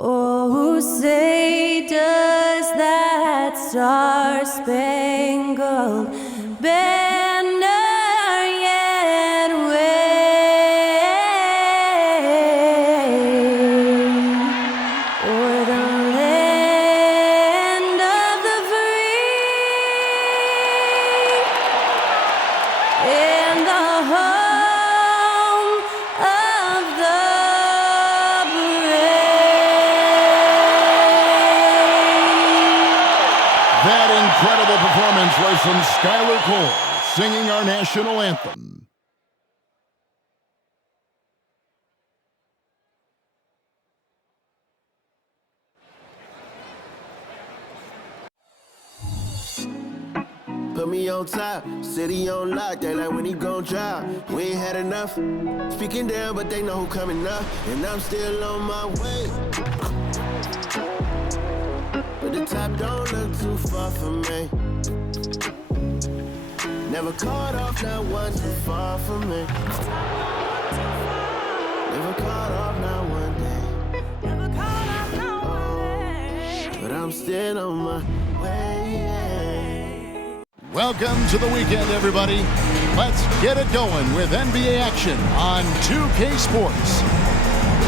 Oh, say does that star-spangled banner yet wave o'er the land of the free and the home of the That incredible performance was from Skylar Cole, singing our national anthem. Put me on top, city on lock, they like when he gon' drop. We ain't had enough, speaking down, but they know who coming up, and I'm still on my way. But the top don't look too far from me. Never caught off, not one too far from me. Never caught off, not one day. But I'm still on my way. Welcome to the weekend, everybody. Let's get it going with NBA action on 2K Sports.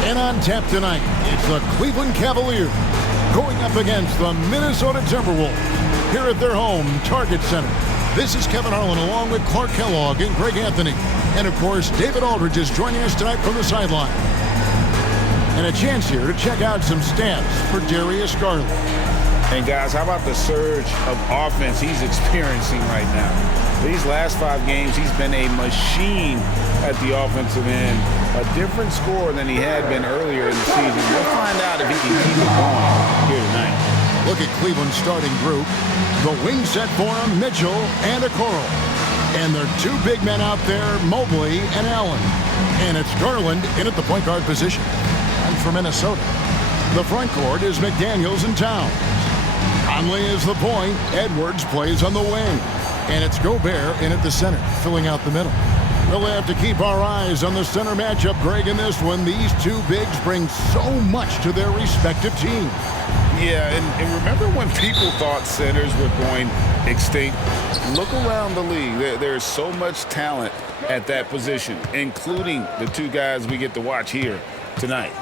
And on tap tonight, it's the Cleveland Cavaliers going up against the Minnesota Timberwolves here at their home Target Center. This is Kevin Harlan along with Clark Kellogg and Greg Anthony. And of course, David Aldridge is joining us tonight from the sideline. And a chance here to check out some stats for Darius Garland. And guys, how about the surge of offense he's experiencing right now? These last 5 games, he's been a machine at the offensive end. A different score than he had been earlier in the season. We'll find out if he can keep it going here tonight. Look at Cleveland's starting group. The wing set for him, Mitchell and Okoro. And their 2 big men out there, Mobley and Allen. And it's Garland in at the point guard position. And for Minnesota, the front court is McDaniels and Towns. Conley is the point. Edwards plays on the wing. And it's Gobert in at the center, filling out the middle. We'll have to keep our eyes on the center matchup, Greg, in this one. These 2 bigs bring so much to their respective teams. Yeah, and remember when people thought centers were going extinct? Look around the league. There's so much talent at that position, including the 2 guys we get to watch here tonight.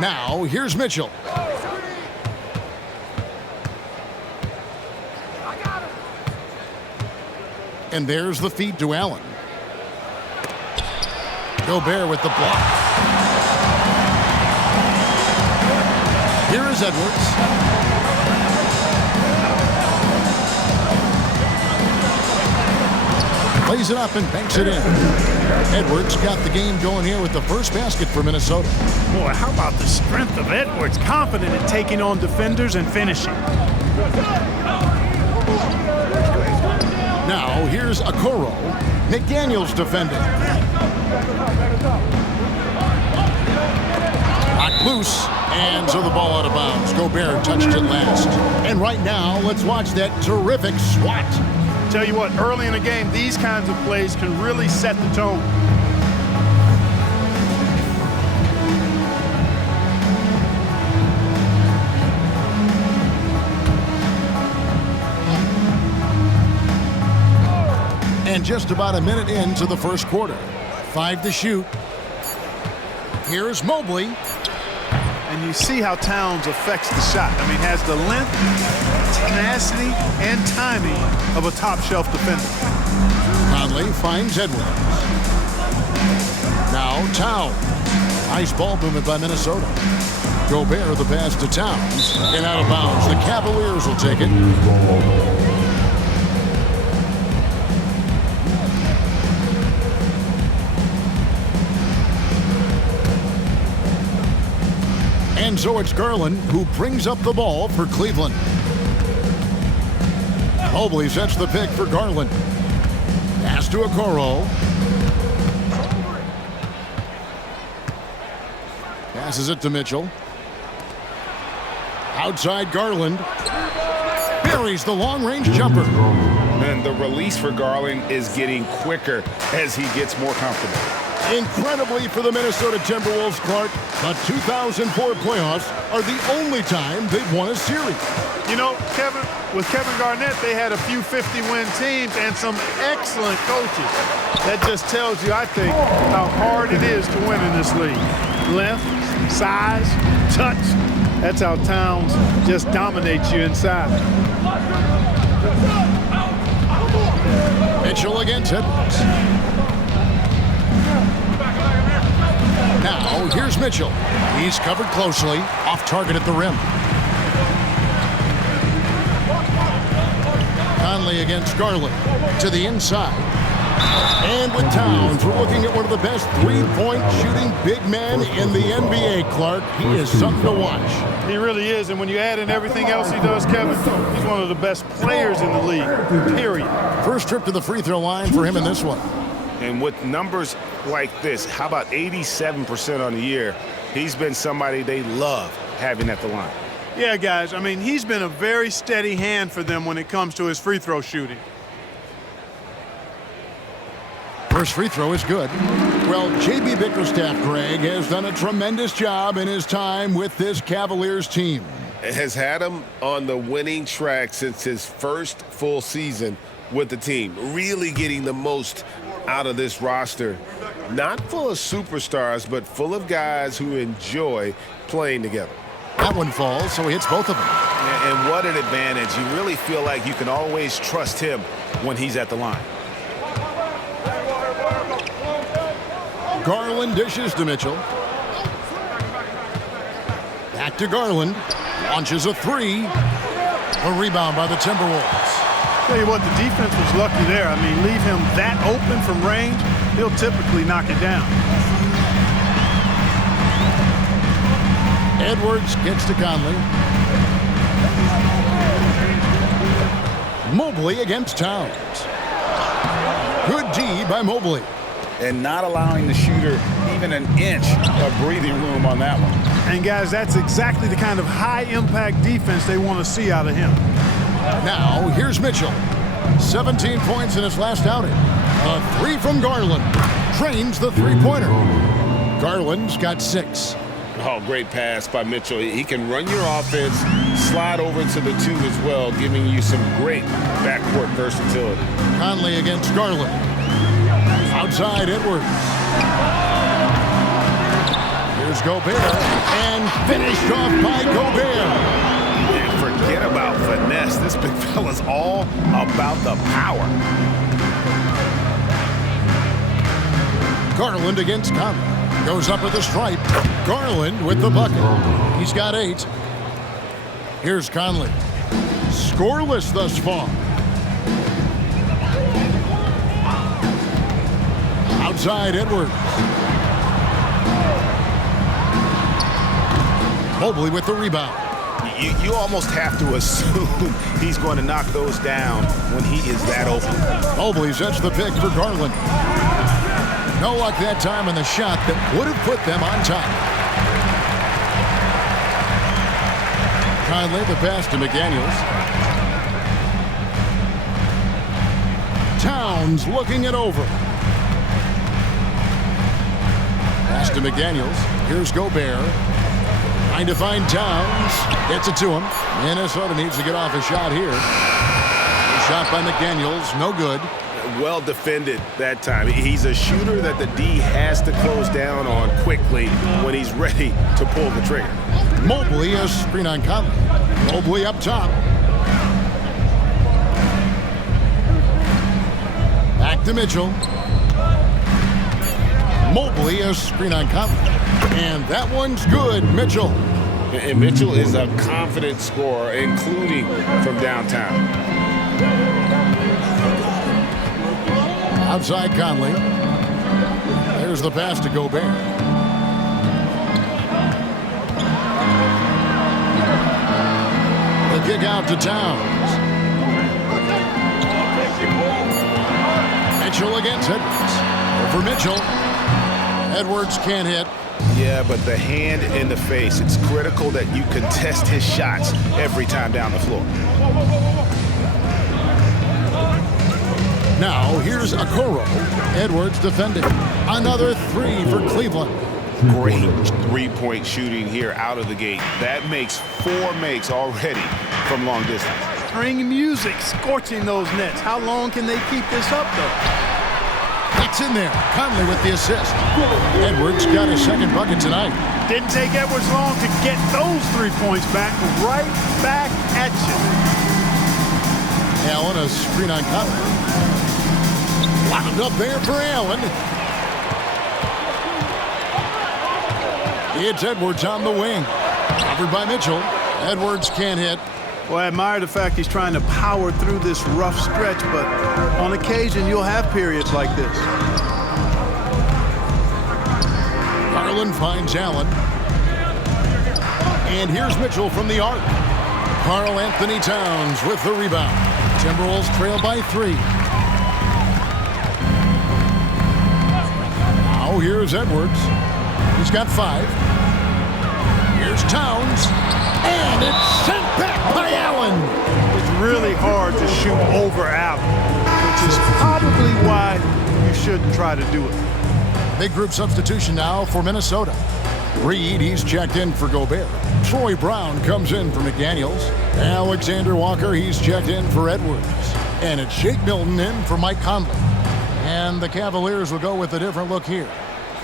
Now, here's Mitchell. And there's the feed to Allen. Gobert with the block. Here is Edwards. Plays it up and banks it in. Edwards got the game going here with the first basket for Minnesota. Boy, how about the strength of Edwards? Confident in taking on defenders and finishing. Now, here's Okoro. McDaniels defending. Knocked loose, and so the ball out of bounds. Gobert touched it last. And right now, let's watch that terrific swat. Tell you what, early in the game, these kinds of plays can really set the tone. And just about a minute into the first quarter. 5 to shoot. Here's Mobley. And you see how Towns affects the shot. I mean, has the length, tenacity, and timing of a top-shelf defender. Conley finds Edwards. Now Towns. Nice ball movement by Minnesota. Gobert the pass to Towns. And out of bounds. The Cavaliers will take it. And so it's Garland who brings up the ball for Cleveland. Mobley sets the pick for Garland. Pass to Okoro. Passes it to Mitchell. Outside Garland. Buries the long-range jumper. And the release for Garland is getting quicker as he gets more comfortable. Incredibly for the Minnesota Timberwolves, Clark, the 2004 playoffs are the only time they've won a series. You know, Kevin, with Kevin Garnett, they had a few 50-win teams and some excellent coaches. That just tells you, I think, how hard it is to win in this league. Length, size, touch. That's how Towns just dominates you inside. Mitchell against Edwards. Now, here's Mitchell. He's covered closely, off target at the rim. Conley against Garland to the inside. And with Towns, we're looking at one of the best three-point shooting big men in the NBA, Clark. He is something to watch. He really is, and when you add in everything else he does, Kevin, he's one of the best players in the league, period. First trip to the free throw line for him in this one. And with numbers like this, how about 87% on the year? He's been somebody they love having at the line. Yeah, guys, I mean, he's been a very steady hand for them when it comes to his free throw shooting. First free throw is good. Well, J.B. Bickerstaff, Greg, has done a tremendous job in his time with this Cavaliers team. Has had him on the winning track since his first full season with the team. Really getting the most out of this roster. Not full of superstars, but full of guys who enjoy playing together. That one falls, so he hits both of them. And what an advantage. You really feel like you can always trust him when he's at the line. Garland dishes to Mitchell. Back to Garland. Launches a three. A rebound by the Timberwolves. Tell you what, the defense was lucky there. I mean, leave him that open from range, he'll typically knock it down. Edwards gets to Conley. Mobley against Towns. Good D by Mobley. And not allowing the shooter even an inch of breathing room on that one. And, guys, that's exactly the kind of high-impact defense they want to see out of him. Now, here's Mitchell. 17 points in his last outing. A three from Garland. Drains the three-pointer. Garland's got 6. Oh, great pass by Mitchell. He can run your offense, slide over to the 2 as well, giving you some great backcourt versatility. Conley against Garland. Outside Edwards. Here's Gobert. And finished off by Gobert. And forget about finesse. This big fella's all about the power. Garland against Conley. Goes up with a stripe. Garland with the bucket. He's got 8. Here's Conley. Scoreless thus far. Outside Edwards. Mobley with the rebound. You almost have to assume he's going to knock those down when he is that open. Mobley sets the pick for Garland. No luck that time in the shot that would have put them on top. Conley the pass to McDaniels. Towns looking it over. Pass to McDaniels. Here's Gobert. Trying to find Towns. Gets it to him. Minnesota needs to get off a shot here. A shot by McDaniels. No good. Well defended that time. He's a shooter that the D has to close down on quickly when he's ready to pull the trigger. Mobley a screen on Conley. Mobley up top. Back to Mitchell. Mobley a screen on Conley. And that one's good, Mitchell. And Mitchell is a confident scorer, including from downtown. Outside Conley. There's the pass to Gobert. The kick out to Towns. Mitchell against Edwards. For Mitchell. Edwards can't hit. Yeah, but the hand in the face, it's critical that you contest his shots every time down the floor. Now here's Okoro. Edwards defending. Another three for Cleveland. Great three-point shooting here out of the gate. That makes 4 makes already from long distance. Spring music scorching those nets. How long can they keep this up, though? It's in there. Conley with the assist. Edwards got his second bucket tonight. Didn't take Edwards long to get those 3 points back. Right back at you. Allen, a screen on Conley. Wound up there for Allen. It's Edwards on the wing. Covered by Mitchell. Edwards can't hit. Well, I admire the fact he's trying to power through this rough stretch, but on occasion you'll have periods like this. Garland finds Allen. And here's Mitchell from the arc. Karl Anthony Towns with the rebound. Timberwolves trail by 3. Now here's Edwards. He's got 5. Here's Towns. And it's sent back by Allen. It's really hard to shoot over Allen, which is probably why you shouldn't try to do it. Big group substitution now for Minnesota. Reed, he's checked in for Gobert. Troy Brown comes in for McDaniels. Alexander Walker, he's checked in for Edwards. And it's Shake Milton in for Mike Conley. And the Cavaliers will go with a different look here.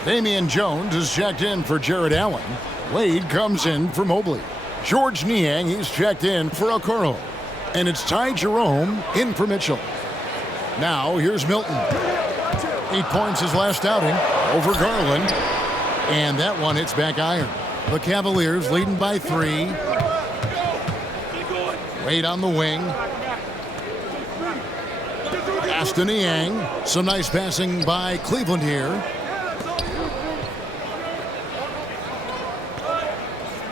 Damian Jones is checked in for Jared Allen. Wade comes in for Mobley. George Niang, he's checked in for Okoro. And it's Ty Jerome in for Mitchell. Now here's Milton. 8 points his last outing over Garland. And that one hits back iron. The Cavaliers leading by 3. Wade on the wing. Pass to Niang. Some nice passing by Cleveland here.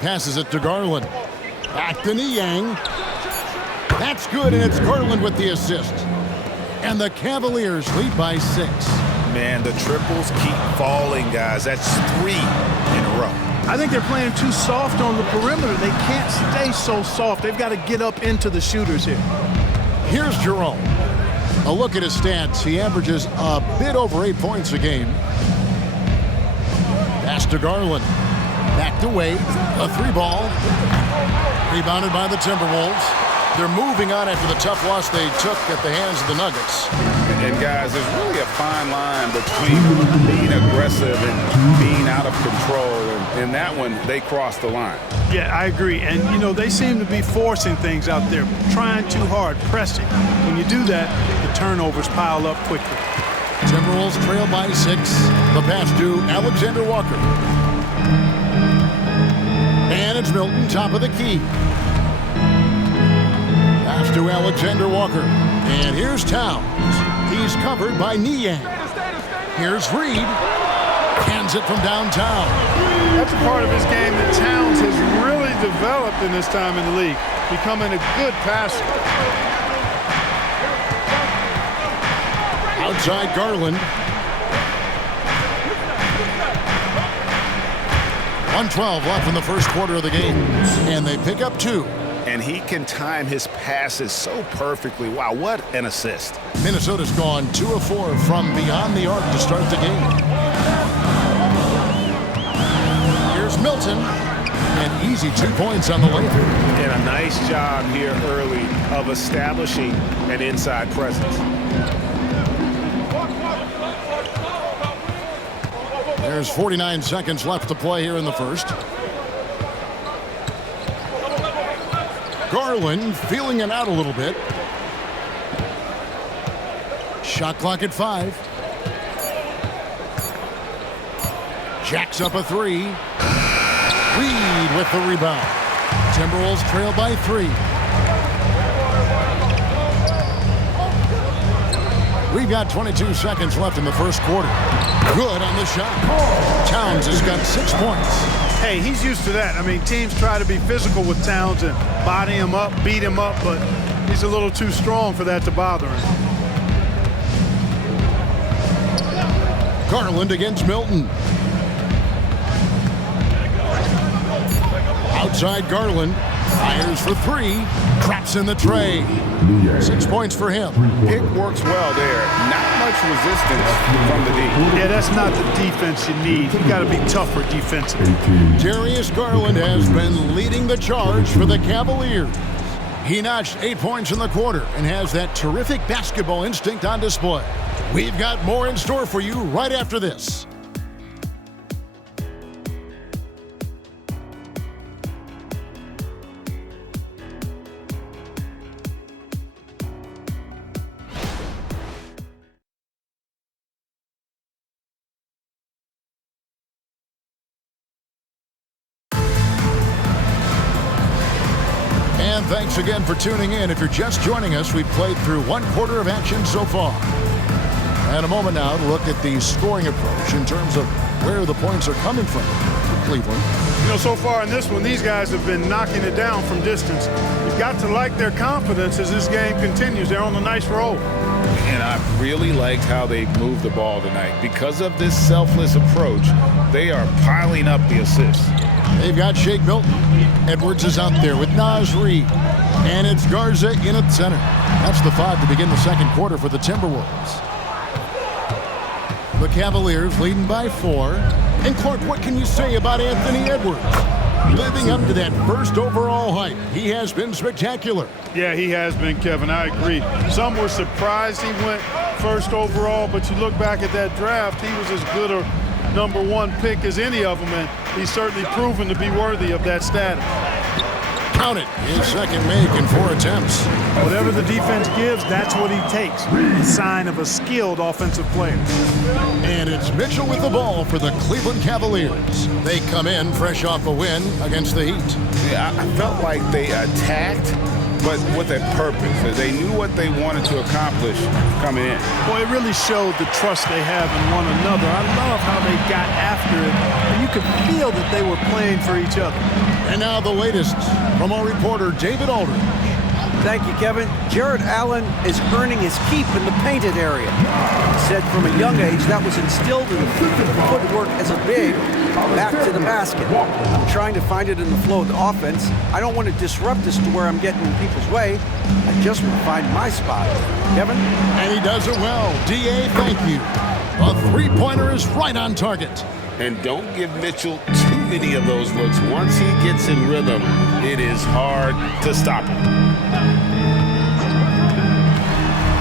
Passes it to Garland. Back to Niang. That's good, and it's Garland with the assist. And the Cavaliers lead by 6. Man, the triples keep falling, guys. That's 3 in a row. I think they're playing too soft on the perimeter. They can't stay so soft. They've got to get up into the shooters here. Here's Jerome. A look at his stats. He averages a bit over 8 points a game. Pass to Garland. Back to Wade. A 3-ball. Rebounded by the Timberwolves. They're moving on after the tough loss they took at the hands of the Nuggets. And guys, there's really a fine line between being aggressive and being out of control. And in that one, they crossed the line. Yeah, I agree. And, you know, they seem to be forcing things out there, trying too hard, pressing. When you do that, the turnovers pile up quickly. Timberwolves trail by 6. The pass to Alexander Walker. And it's Milton, top of the key. Pass to Alexander Walker. And here's Towns. He's covered by Niang. Here's Reed. Hands it from downtown. That's a part of his game that Towns has really developed in his time in the league, becoming a good passer. Outside Garland. 1:12 left in the first quarter of the game. And they pick up 2. And he can time his passes so perfectly. Wow, what an assist. Minnesota's gone 2 of 4 from beyond the arc to start the game. Here's Milton. And easy 2 points on the layup. And a nice job here early of establishing an inside presence. There's 49 seconds left to play here in the first. Garland feeling it out a little bit. Shot clock at 5. Jacks up a 3. Reed with the rebound. Timberwolves trail by 3. We've got 22 seconds left in the first quarter. Good on the shot. Towns has got 6 points. Hey, he's used to that. I mean, teams try to be physical with Towns and body him up, beat him up, but he's a little too strong for that to bother him. Garland against Milton. Outside Garland. Fires for three. Traps in the tray. 6 points for him. Pick works well there. Not much resistance from the D. Yeah, that's not the defense you need. You got to be tougher defensively. Darius Garland has been leading the charge for the Cavaliers. He notched 8 points in the quarter and has that terrific basketball instinct on display. We've got more in store for you right after this. And thanks again for tuning in. If you're just joining us, we've played through 1 quarter of action so far. And a moment now to look at the scoring approach in terms of where the points are coming from for Cleveland. You know, so far in this one, these guys have been knocking it down from distance. You've got to like their confidence as this game continues. They're on a nice roll. And I really liked how they moved the ball tonight. Because of this selfless approach, they are piling up the assists. They've got Shake Milton. Edwards is out there with Naz Reid. And it's Garza in at center. That's the 5 to begin the second quarter for the Timberwolves. The Cavaliers leading by 4. And Clark, what can you say about Anthony Edwards? Living up to that first overall hype. He has been spectacular. Yeah, he has been, Kevin. I agree. Some were surprised he went first overall, but you look back at that draft, he was as good a #1 pick as any of them, and he's certainly proven to be worthy of that status. Count it. His second make in 4 attempts. Whatever the defense gives, that's what he takes. A sign of a skilled offensive player. And it's Mitchell with the ball for the Cleveland Cavaliers. They come in fresh off a win against the Heat. Yeah, I felt like they attacked, but with a purpose. They knew what they wanted to accomplish coming in. Boy, it really showed the trust they have in one another. I love how they got after it, and you could feel that they were playing for each other. And now the latest from our reporter, David Aldridge. Thank you, Kevin. Jared Allen is earning his keep in the painted area. He said from a young age that was instilled in the footwork as a big, back to the basket. I'm trying to find it in the flow of the offense. I don't want to disrupt this to where I'm getting in people's way. I just want to find my spot. Kevin? And he does it well. D.A., thank you. A three-pointer is right on target. And don't give Mitchell too many of those looks. Once he gets in rhythm, it is hard to stop him.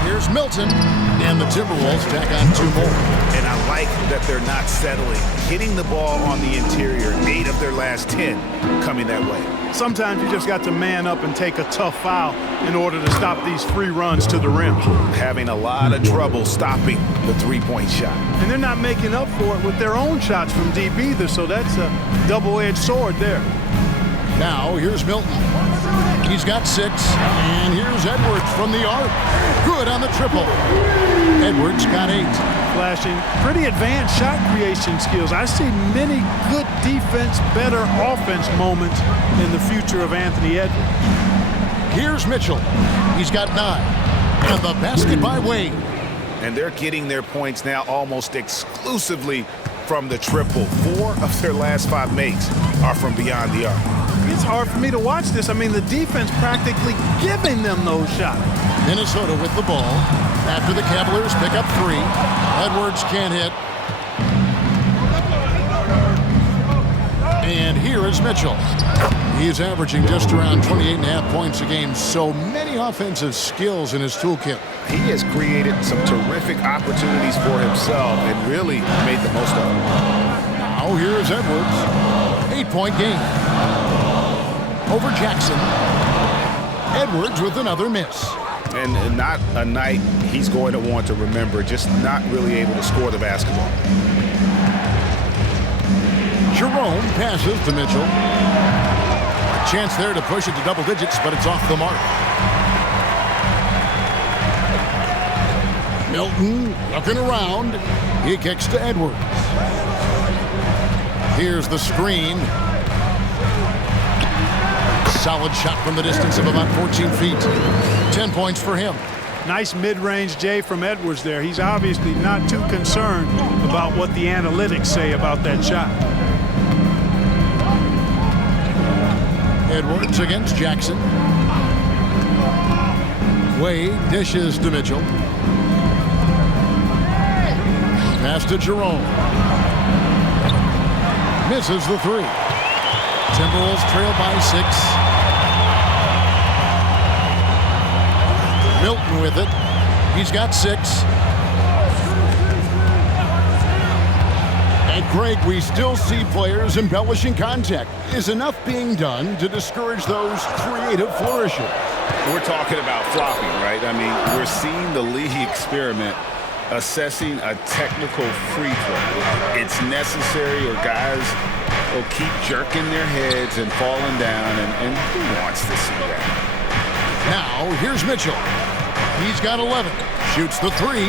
Here's Milton, and the Timberwolves tack on 2 more. And I like that they're not settling. Hitting the ball on the interior, 8 of their last 10 coming that way. Sometimes you just got to man up and take a tough foul in order to stop these free runs to the rim. Having a lot of trouble stopping the three-point shot. And they're not making up for it with their own shots from deep either, so that's a double-edged sword there. Now, here's Milton. He's got 6, and here's Edwards from the arc. Good on the triple. Edwards got 8. Flashing pretty advanced shot creation skills. I see many good defense, better offense moments in the future of Anthony Edwards. Here's Mitchell. He's got 9. And the basket by Wade. And they're getting their points now almost exclusively from the triple. 4 of their last 5 makes are from beyond the arc. It's hard for me to watch this. I mean, the defense practically giving them those shots. Minnesota with the ball. After the Cavaliers pick up 3. Edwards can't hit. And here is Mitchell. He's averaging just around 28.5 points a game. So many offensive skills in his toolkit. He has created some terrific opportunities for himself and really made the most of them. Now here is Edwards. 8-point game. Over Jackson. Edwards with another miss. And not a night he's going to want to remember, just not really able to score the basketball. Jerome passes to Mitchell. A chance there to push it to double digits, but it's off the mark. Milton looking around. He kicks to Edwards. Here's the screen. Solid shot from the distance of about 14 feet. 10 points for him. Nice mid-range J from Edwards there. He's obviously not too concerned about what the analytics say about that shot. Edwards against Jackson. Wade dishes to Mitchell. Pass to Jerome. Misses the three. Timberwolves trail by 6. Milton with it. He's got 6. And Greg, we still see players embellishing contact. Is enough being done to discourage those creative flourishes? We're talking about flopping, right? I mean, we're seeing the league experiment assessing a technical free throw. It's necessary, or guys will keep jerking their heads and falling down, and who wants to see that? Now, here's Mitchell. He's got 11. Shoots the 3,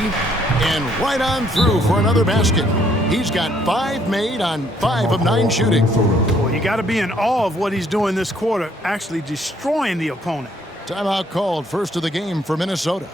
and right on through for another basket. He's got 5 made on 5 of 9 shooting. Well, you got to be in awe of what he's doing this quarter, actually destroying the opponent. Timeout called, first of the game for Minnesota.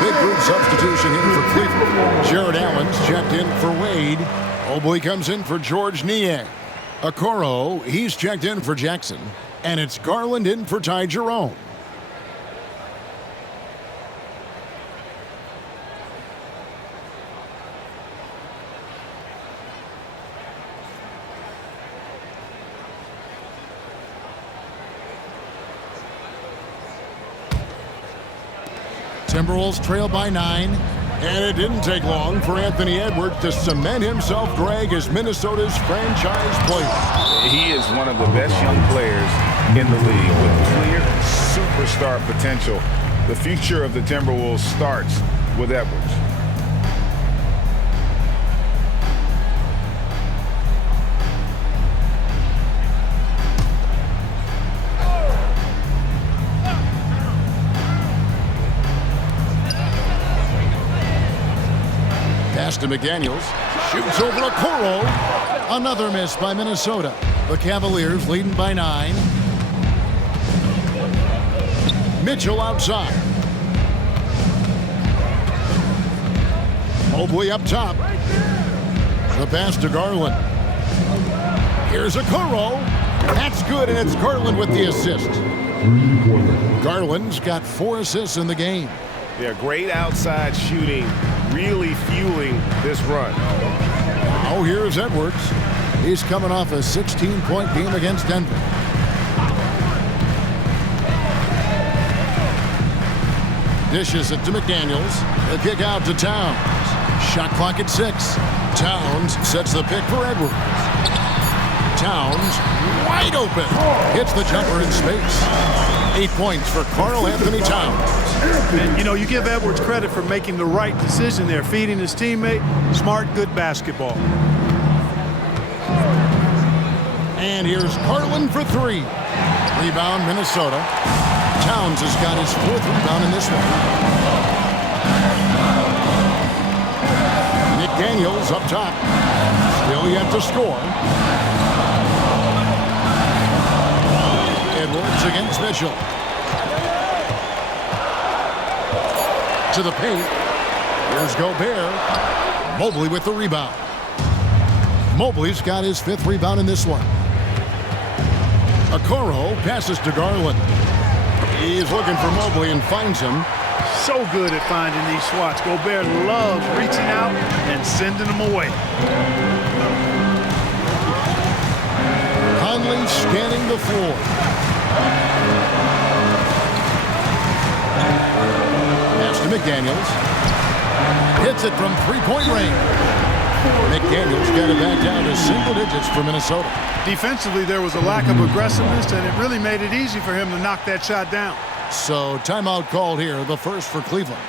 Big group substitution here for Cleveland. Jared Allen's checked in for Wade. Mobley comes in for George Niang. Okoro, he's checked in for Jackson. And it's Garland in for Ty Jerome. Timberwolves trail by 9, and it didn't take long for Anthony Edwards to cement himself, Greg, as Minnesota's franchise player. He is one of the best young players in the league with clear superstar potential. The future of the Timberwolves starts with Edwards. To McDaniels, shoots over Okoro. Another miss by Minnesota. The Cavaliers leading by 9. Mitchell outside. Mobley up top. The pass to Garland. Here's Okoro. That's good, and it's Garland with the assist. Garland's got 4 assists in the game. Yeah, great outside shooting, really fueling this run. Now here's Edwards. He's coming off a 16-point game against Denver. Dishes it to McDaniels. The kick out to Towns. Shot clock at 6. Towns sets the pick for Edwards. Towns wide open. Hits the jumper in space. 8 points for Karl Anthony Towns. And, you know, you give Edwards credit for making the right decision there, feeding his teammate. Smart, good basketball. And here's Garland for 3. Rebound, Minnesota. Towns has got his 4th rebound in this one. McDaniels up top. Still yet to score. Edwards against Mitchell. To the paint. Here's Gobert. Mobley with the rebound. Mobley's got his 5th rebound in this one. Okoro passes to Garland. He's looking for Mobley and finds him. So good at finding these swats. Gobert loves reaching out and sending them away. Conley scanning the floor. Pass to McDaniels. Hits it from 3-point range. McDaniels got it back down to single digits for Minnesota. Defensively, there was a lack of aggressiveness, and it really made it easy for him to knock that shot down. So timeout called here, the first for Cleveland.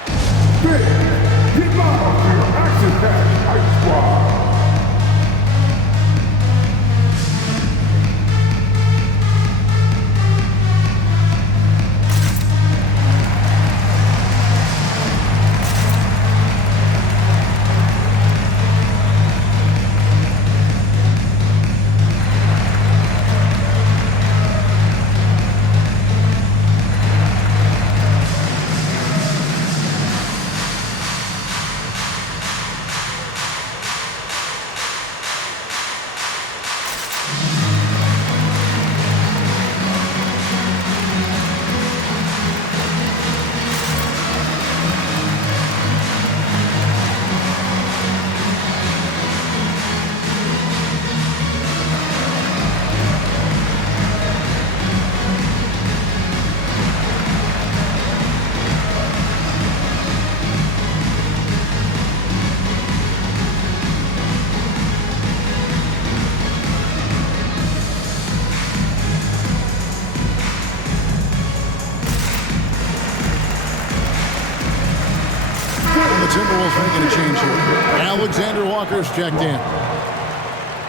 Timberwolves making a change here. Alexander Walker's checked in.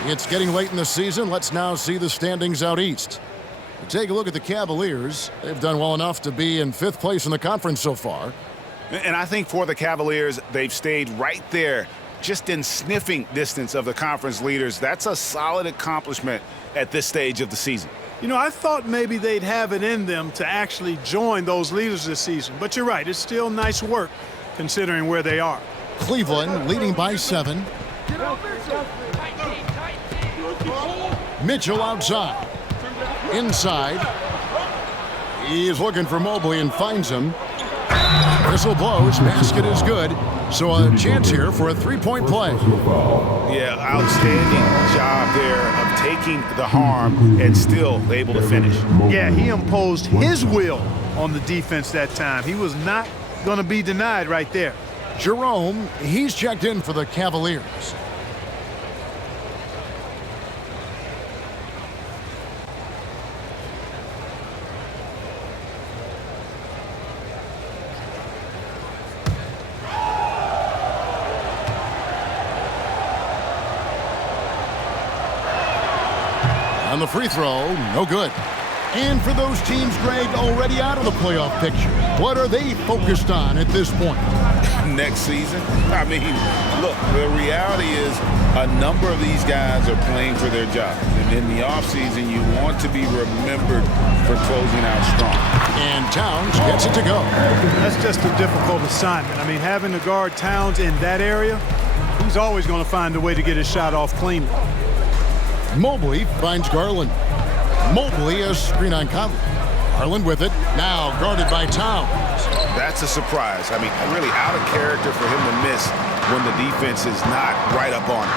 It's getting late in the season. Let's now see the standings out east. Take a look at the Cavaliers. They've done well enough to be in 5th place in the conference so far. And I think for the Cavaliers, they've stayed right there, just in sniffing distance of the conference leaders. That's a solid accomplishment at this stage of the season. You know, I thought maybe they'd have it in them to actually join those leaders this season. But you're right, it's still nice work considering where they are. Cleveland leading by 7. Mitchell outside. Inside. He's looking for Mobley and finds him. Whistle blows. Basket is good. So a chance here for a 3-point play. Yeah, outstanding job there of taking the harm and still able to finish. Yeah, he imposed his will on the defense that time. He was not going to be denied right there. Jerome, he's checked in for the Cavaliers. On the free throw, no good. And for those teams, Greg, already out of the playoff picture, what are they focused on at this point? Next season? I mean, look, the reality is a number of these guys are playing for their jobs. And in the offseason, you want to be remembered for closing out strong. And Towns gets it to go. That's just a difficult assignment. I mean, having to guard Towns in that area, he's always going to find a way to get his shot off cleanly. Mobley finds Garland. Mobley a screen on Conley. Garland with it, now guarded by Towns. That's a surprise. I mean, really out of character for him to miss when the defense is not right up on him.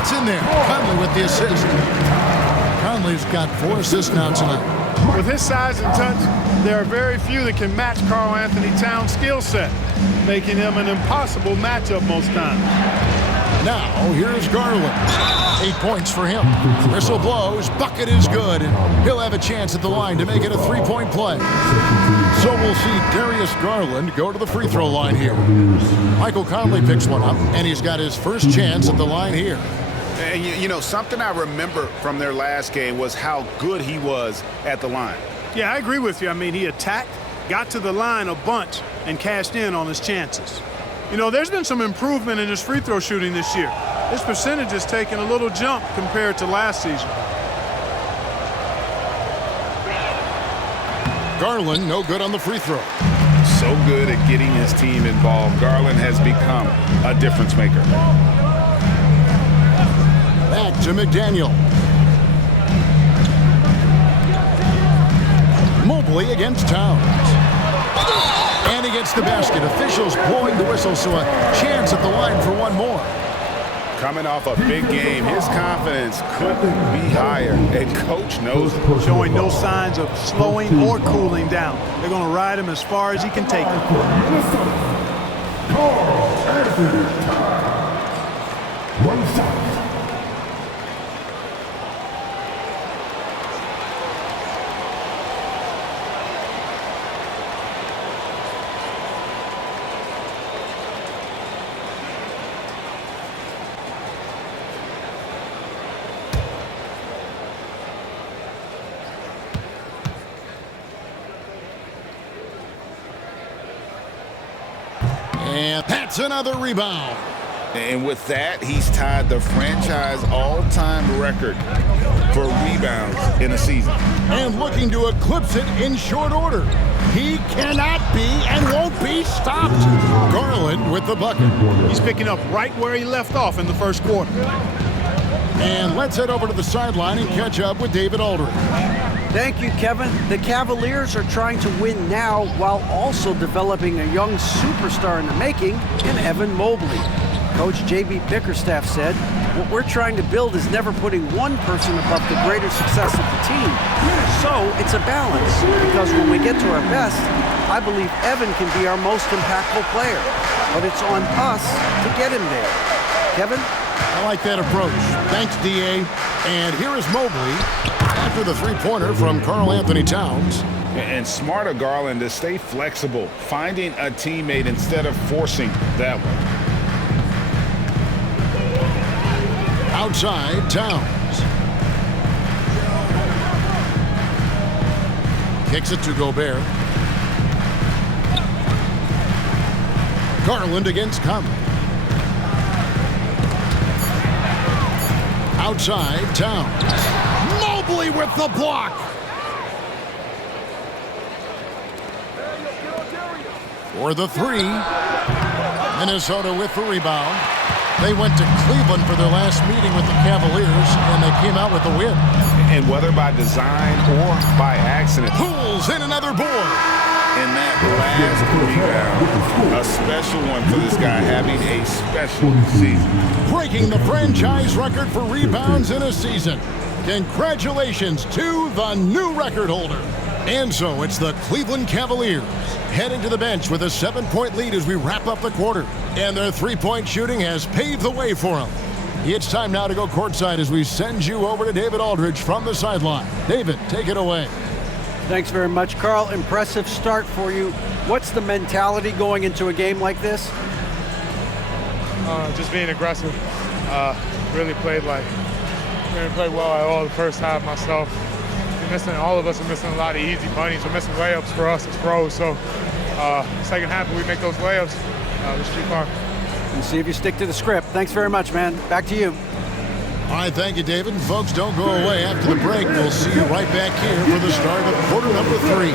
It's in there. Conley with the assist. Conley's got 4 assists now tonight. With his size and touch, there are very few that can match Karl Anthony Towns' skill set, making him an impossible matchup most times. Now, here's Garland. 8 points for him. Whistle blows, bucket is good, and he'll have a chance at the line to make it a 3-point play. So we'll see Darius Garland go to the free throw line here. Michael Conley picks one up, and he's got his first chance at the line here. And you know, something I remember from their last game was how good he was at the line. Yeah, I agree with you. I mean, he attacked, got to the line a bunch, and cashed in on his chances. You know, there's been some improvement in his free throw shooting this year. His percentage has taken a little jump compared to last season. Garland, no good on the free throw. So good at getting his team involved. Garland has become a difference maker. Back to McDaniel. Mobley against Towns. And he gets the basket. Officials blowing the whistle, so a chance at the line for one more. Coming off a big game, his confidence couldn't be higher, and coach knows it. Showing no signs of slowing or cooling down. They're going to ride him as far as he can take him. And that's another rebound. And with that, he's tied the franchise all-time record for rebounds in a season. And looking to eclipse it in short order. He cannot be and won't be stopped. Garland with the bucket. He's picking up right where he left off in the first quarter. And let's head over to the sideline and catch up with David Aldridge. Thank you, Kevin. The Cavaliers are trying to win now while also developing a young superstar in the making in Evan Mobley. Coach J.B. Bickerstaff said, "What we're trying to build is never putting one person above the greater success of the team. So it's a balance, because when we get to our best, I believe Evan can be our most impactful player. But it's on us to get him there." Kevin? I like that approach. Thanks, D.A. And here is Mobley after the three-pointer from Karl Anthony Towns. And smart of Garland to stay flexible, finding a teammate instead of forcing that one. Outside, Towns. Kicks it to Gobert. Garland against Conley. Outside, Towns. Mobley with the block. For the three. Minnesota with the rebound. They went to Cleveland for their last meeting with the Cavaliers, and they came out with the win. And whether by design or by accident, Pulls in another board. in that last rebound, a special one for this guy, having a special season. Breaking the franchise record for rebounds in a season. Congratulations to the new record holder. And so it's the Cleveland Cavaliers heading to the bench with a 7-point lead as we wrap up the quarter. And their three-point shooting has paved the way for them. It's time now to go courtside as we send you over to David Aldridge from the sideline. David, take it away. Thanks very much, Carl. Impressive start for you. What's the mentality going into a game like this? Just being aggressive. Really played well at all the first half myself. All of us are missing a lot of easy bunnies. We're missing layups for us as pros. So second half, when we make those layups, we should be fine. And see if you stick to the script. Thanks very much, man. Back to you. All right, thank you, David. And folks, don't go away. After the break, we'll see you right back here for the start of quarter number 3.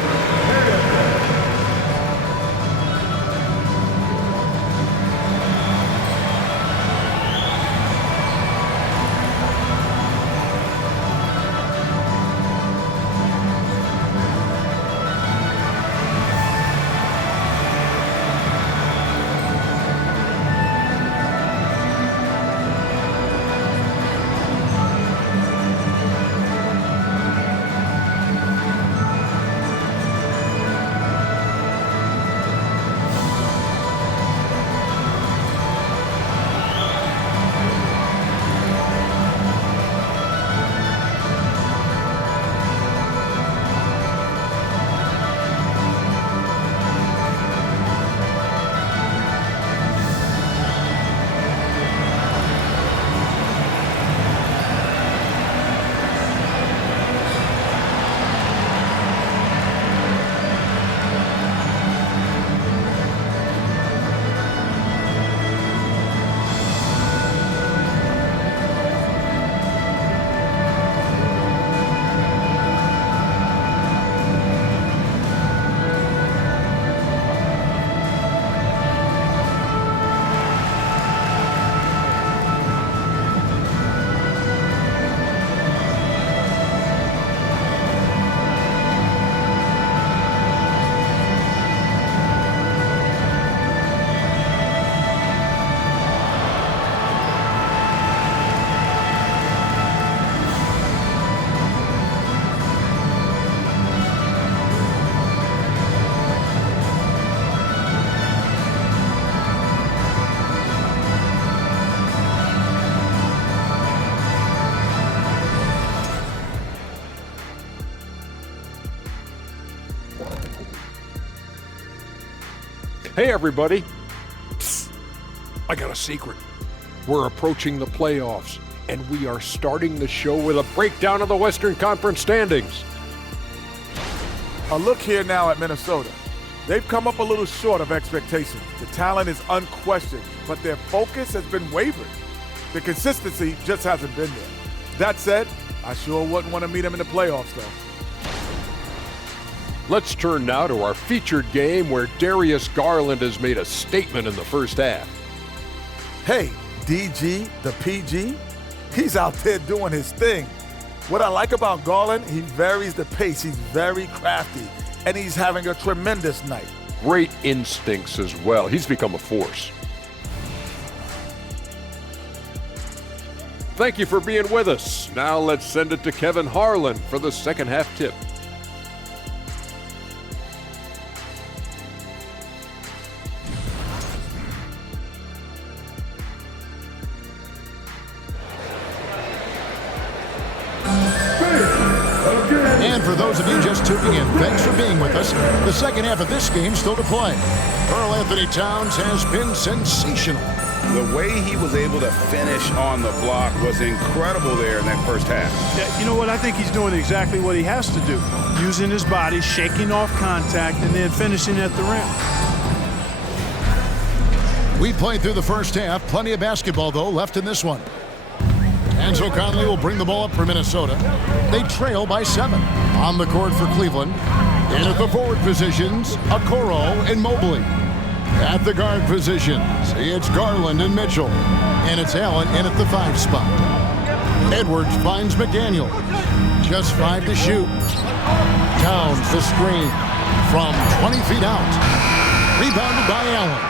Hey, everybody. Psst. I got a secret. We're approaching the playoffs, and we are starting the show with a breakdown of the Western Conference standings. A look here now at Minnesota. They've come up a little short of expectations. The talent is unquestioned, but their focus has been wavering. The consistency just hasn't been there. That said, I sure wouldn't want to meet them in the playoffs, though. Let's turn now to our featured game where Darius Garland has made a statement in the first half. Hey, DG, the PG, he's out there doing his thing. What I like about Garland, he varies the pace. He's very crafty, and he's having a tremendous night. Great instincts as well. He's become a force. Thank you for being with us. Now let's send it to Kevin Harlan for the second half tip. And for those of you just tuning in, thanks for being with us. The second half of this game still to play. Karl Anthony Towns has been sensational. The way he was able to finish on the block was incredible there in that first half. Yeah, you know what? I think he's doing exactly what he has to do. Using his body, shaking off contact, and then finishing at the rim. We played through the first half. Plenty of basketball, though, left in this one. Enzo Conley will bring the ball up for Minnesota. They trail by 7. On the court for Cleveland. In at the forward positions, Okoro and Mobley. At the guard positions, it's Garland and Mitchell. And it's Allen in at the 5 spot. Edwards finds McDaniel. Just 5 to shoot. Towns the screen from 20 feet out. Rebounded by Allen.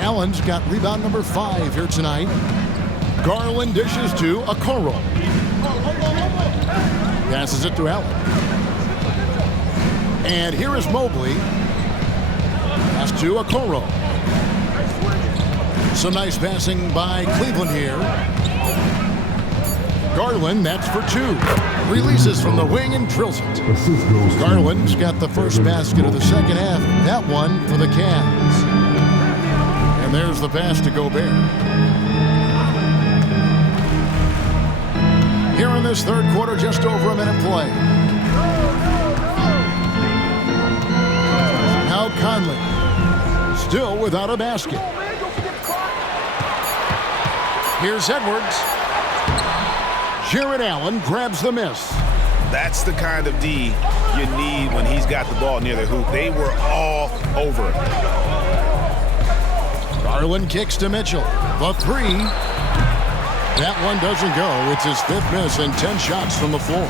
Allen's got rebound number 5 here tonight. Garland dishes to Okoro. Passes it to Allen. And here is Mobley. Pass to Okoro. Some nice passing by Cleveland here. Garland, that's for 2. Releases from the wing and drills it. Garland's got the first basket of the second half. That one for the Cavs. And there's the pass to Gobert. Here in this third quarter, just over a minute play. Now Conley, still without a basket. Here's Edwards. Jared Allen grabs the miss. That's the kind of D you need when he's got the ball near the hoop. They were all over it. Garland kicks to Mitchell. The 3. That one doesn't go. It's his 5th miss and 10 shots from the floor.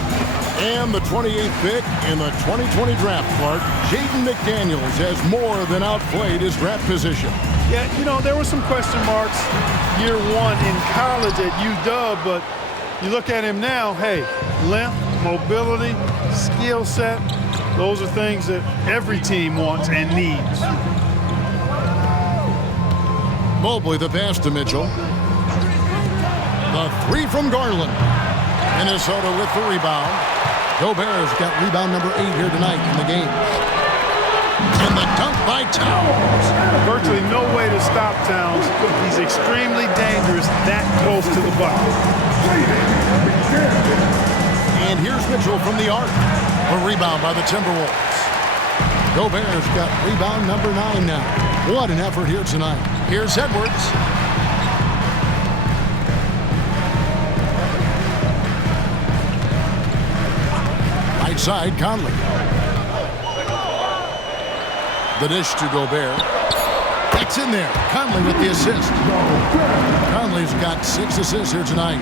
And the 28th pick in the 2020 draft, Clark, Jaden McDaniels has more than outplayed his draft position. Yeah, you know, there were some question marks year 1 in college at UW, but you look at him now, hey, length, mobility, skill set, those are things that every team wants and needs. Mobley the pass to Mitchell. The 3 from Garland. Minnesota with the rebound. Gobert's got rebound number 8 here tonight in the game. And the dunk by Towns. Virtually no way to stop Towns. He's extremely dangerous that close to the bucket. And here's Mitchell from the arc. A rebound by the Timberwolves. Gobert's got rebound number 9 now. What an effort here tonight. Here's Edwards. Right side, Conley. The dish to Gobert. That's in there. Conley with the assist. Conley's got 6 assists here tonight.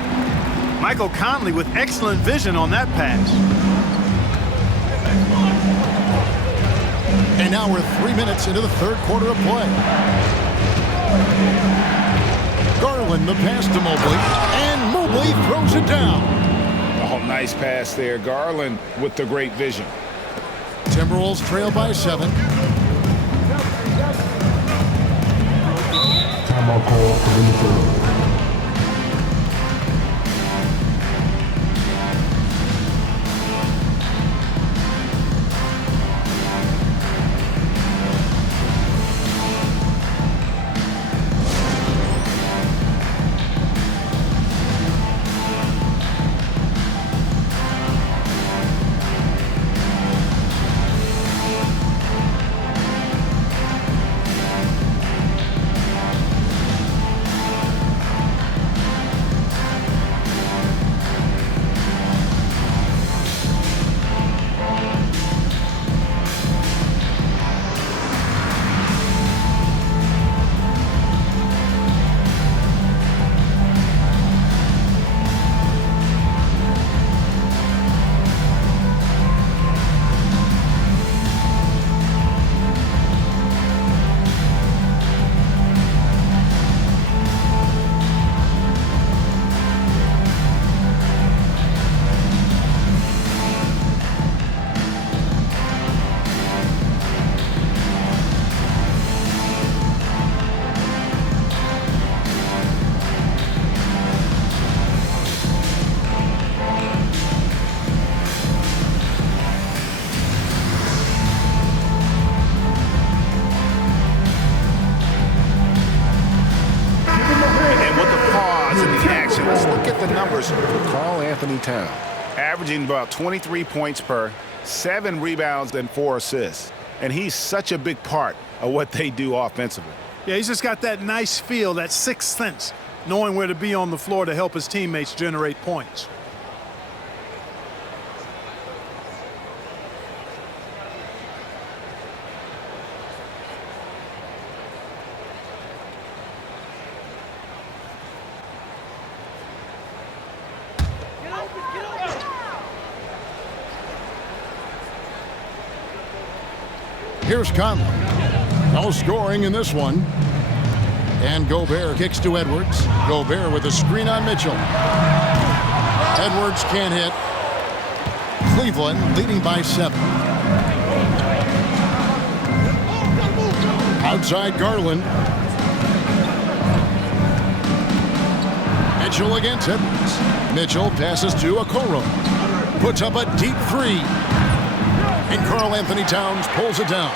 Michael Conley with excellent vision on that pass. And now we're 3 minutes into the third quarter of play. Garland the pass to Mobley, and Mobley throws it down. Oh, nice pass there. Garland with the great vision. Timberwolves trail by 7. Timeout call for Minnesota. guys in the action. Let's look at the numbers for Karl Anthony Towns. Averaging about 23 points per, 7 rebounds, and 4 assists. And he's such a big part of what they do offensively. Yeah, he's just got that nice feel, that sixth sense, knowing where to be on the floor to help his teammates generate points. Here's Conley. No scoring in this one. And Gobert kicks to Edwards. Gobert with a screen on Mitchell. Edwards can't hit. Cleveland leading by 7. Outside Garland. Mitchell against Edwards. Mitchell passes to Okoro. Puts up a deep 3. And Karl Anthony Towns pulls it down.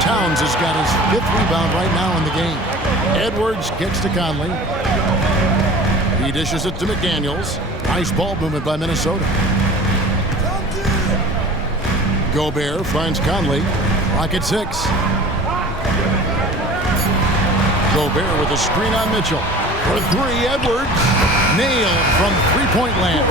Towns has got his 5th rebound right now in the game. Edwards gets to Conley. He dishes it to McDaniels. Nice ball movement by Minnesota. Gobert finds Conley. Rocket 6. Gobert with a screen on Mitchell. For 3, Edwards. Nailed from three-point land.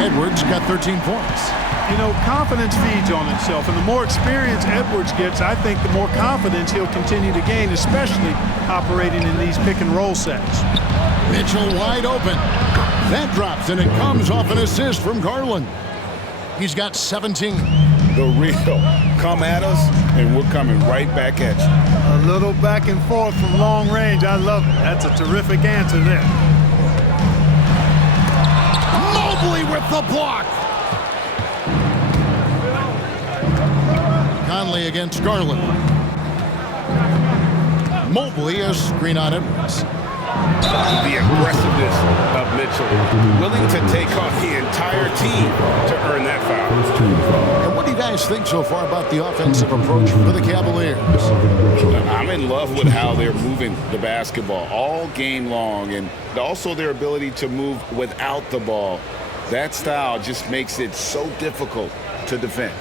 Edwards got 13 points. You know, confidence feeds on itself, and the more experience Edwards gets, I think the more confidence he'll continue to gain, especially operating in these pick-and-roll sets. Mitchell wide open. That drops, and it comes off an assist from Garland. He's got 17. The real. Come at us, and we're coming right back at you. A little back and forth from long range. I love it. That's a terrific answer there. Mobley with the block. Conley against Garland. Mobley a screen on Edwards. The aggressiveness of Mitchell, willing to take on the entire team to earn that foul. And what do you guys think so far about the offensive approach for the Cavaliers? I'm in love with how they're moving the basketball all game long, and also their ability to move without the ball. That style just makes it so difficult to defend.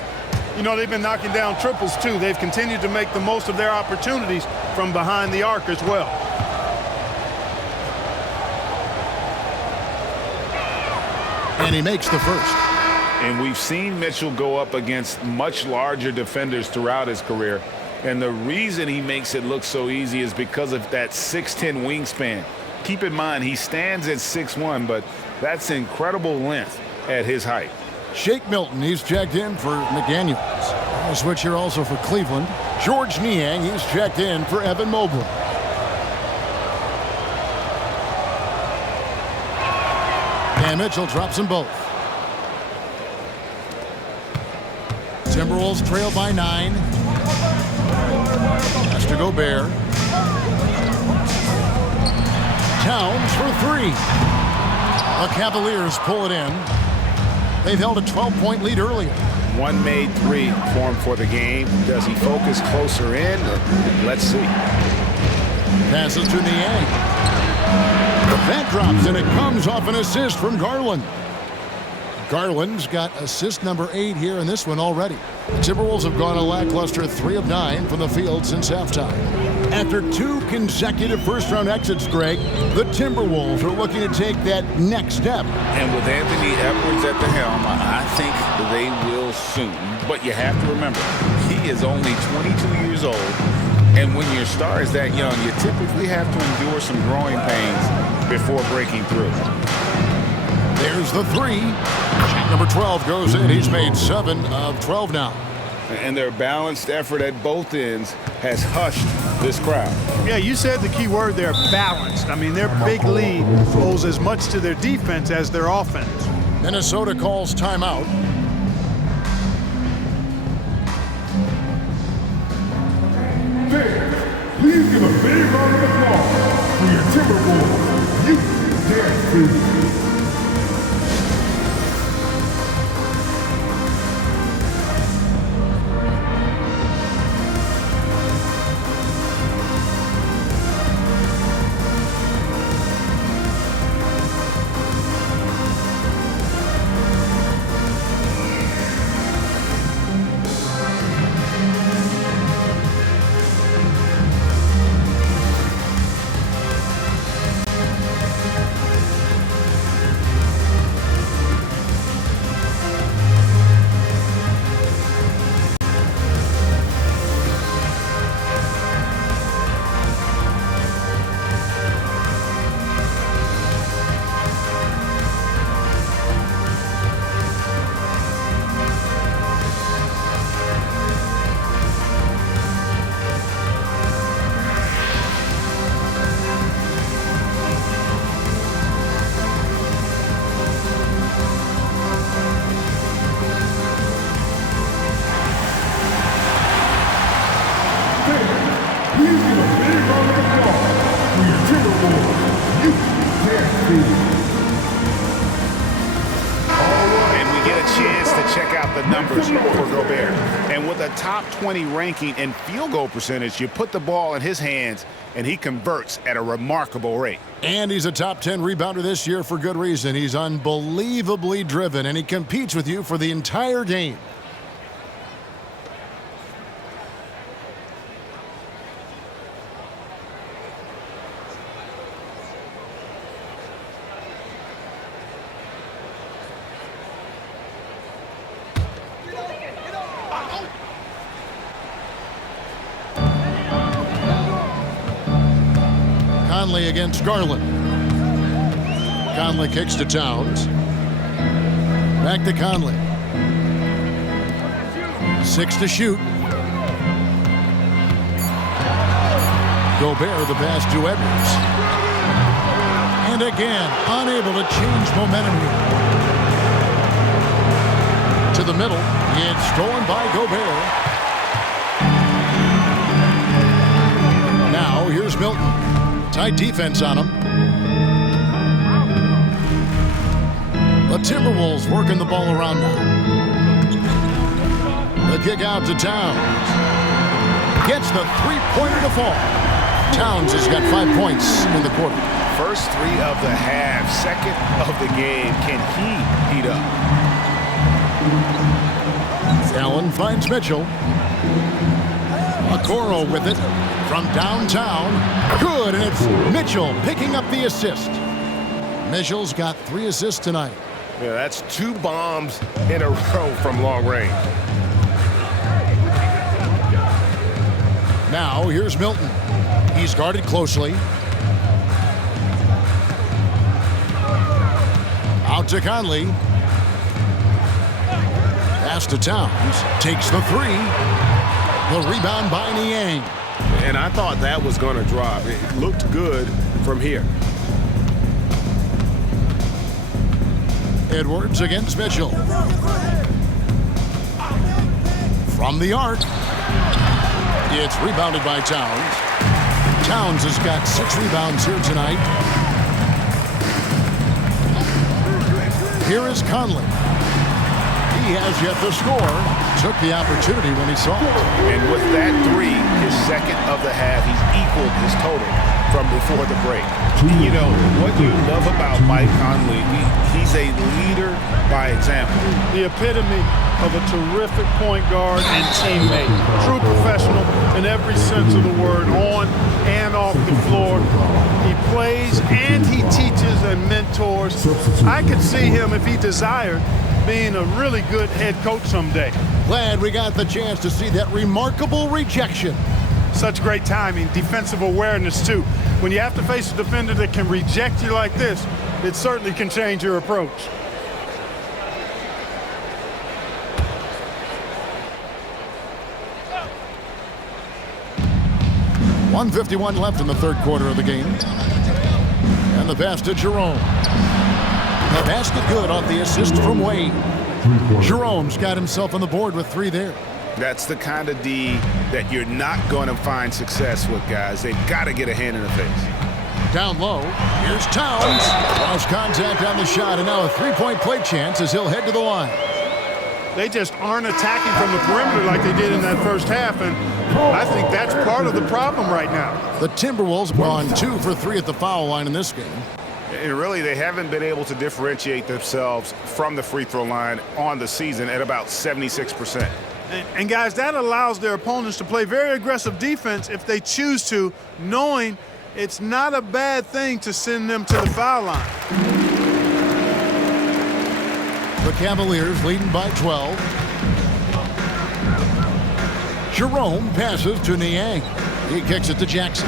You know, they've been knocking down triples, too. They've continued to make the most of their opportunities from behind the arc as well. And he makes the first. And we've seen Mitchell go up against much larger defenders throughout his career. And the reason he makes it look so easy is because of that 6'10" wingspan. Keep in mind, he stands at 6'1", but that's incredible length at his height. Shake Milton, he's checked in for McDaniels. A switch here also for Cleveland. George Niang, he's checked in for Evan Mobley. And Mitchell drops them both. Timberwolves trail by 9. Has to Gobert. Towns for 3. The Cavaliers pull it in. They've held a 12-point lead earlier. One made 3 for him for the game. Does he focus closer in? Let's see. Passes to Niang. That drops, and it comes off an assist from Garland. Garland's got assist number 8 here in this one already. The Timberwolves have gone a lackluster 3 of 9 from the field since halftime. After 2 consecutive first-round exits, Greg, the Timberwolves are looking to take that next step. And with Anthony Edwards at the helm, I think they will soon. But you have to remember, he is only 22 years old. And when your star is that young, you typically have to endure some growing pains before breaking through. There's the 3. Shot number 12 goes in. He's made 7 of 12 now. And their balanced effort at both ends has hushed this crowd. Yeah, you said the key word there, balanced. I mean, their big lead owes as much to their defense as their offense. Minnesota calls timeout. Please give a big round of applause for your Timberwolves youth dance crew. And we get a chance to check out the numbers for Gobert. And with a top 20 ranking and field goal percentage, you put the ball in his hands and he converts at a remarkable rate. And he's a top 10 rebounder this year for good reason. He's unbelievably driven, and he competes with you for the entire game. Conley against Garland. Conley kicks to Towns. Back to Conley. 6 to shoot. Gobert the pass to Edwards. And again, unable to change momentum here. To the middle. It's stolen by Gobert. Now here's Milton. Tight defense on him. The Timberwolves working the ball around now. The kick out to Towns. Gets the three-pointer to fall. Towns has got 5 points in the quarter. First 3 of the half, second of the game. Can he heat up? Allen finds Mitchell. Okoro with it from downtown. Good, and it's Mitchell picking up the assist. Mitchell's got 3 assists tonight. Yeah, that's 2 bombs in a row from long range. Now here's Milton. He's guarded closely. Out to Conley. Pass to Towns. Takes the 3. The rebound by Niang. And I thought that was going to drop. It looked good from here. Edwards against Mitchell. From the arc. It's rebounded by Towns. Towns has got 6 rebounds here tonight. Here is Conley. He has yet to score. Took the opportunity when he saw it. And with that 3, his second of the half, he's equaled his total from before the break. You know, what you love about Mike Conley, he's a leader by example. The epitome of a terrific point guard and teammate. True professional in every sense of the word, on and off the floor. He plays and he teaches and mentors. I could see him, if he desired, being a really good head coach someday. Glad we got the chance to see that remarkable rejection. Such great timing, defensive awareness too. When you have to face a defender that can reject you like this, it certainly can change your approach. .151 left in the third quarter of the game. And the pass to Jerome. The basket good off the assist from Wade. Jerome's got himself on the board with 3 there. That's the kind of D that you're not going to find success with, guys. They've got to get a hand in the face. Down low, here's Towns. Lost contact on the shot, and now a 3-point play chance as he'll head to the line. They just aren't attacking from the perimeter like they did in that first half, and I think that's part of the problem right now. The Timberwolves gone 2 for 3 at the foul line in this game. And really, they haven't been able to differentiate themselves from the free throw line on the season at about 76%. And guys, that allows their opponents to play very aggressive defense if they choose to, knowing it's not a bad thing to send them to the foul line. The Cavaliers leading by 12. Jerome passes to Niang. He kicks it to Jackson.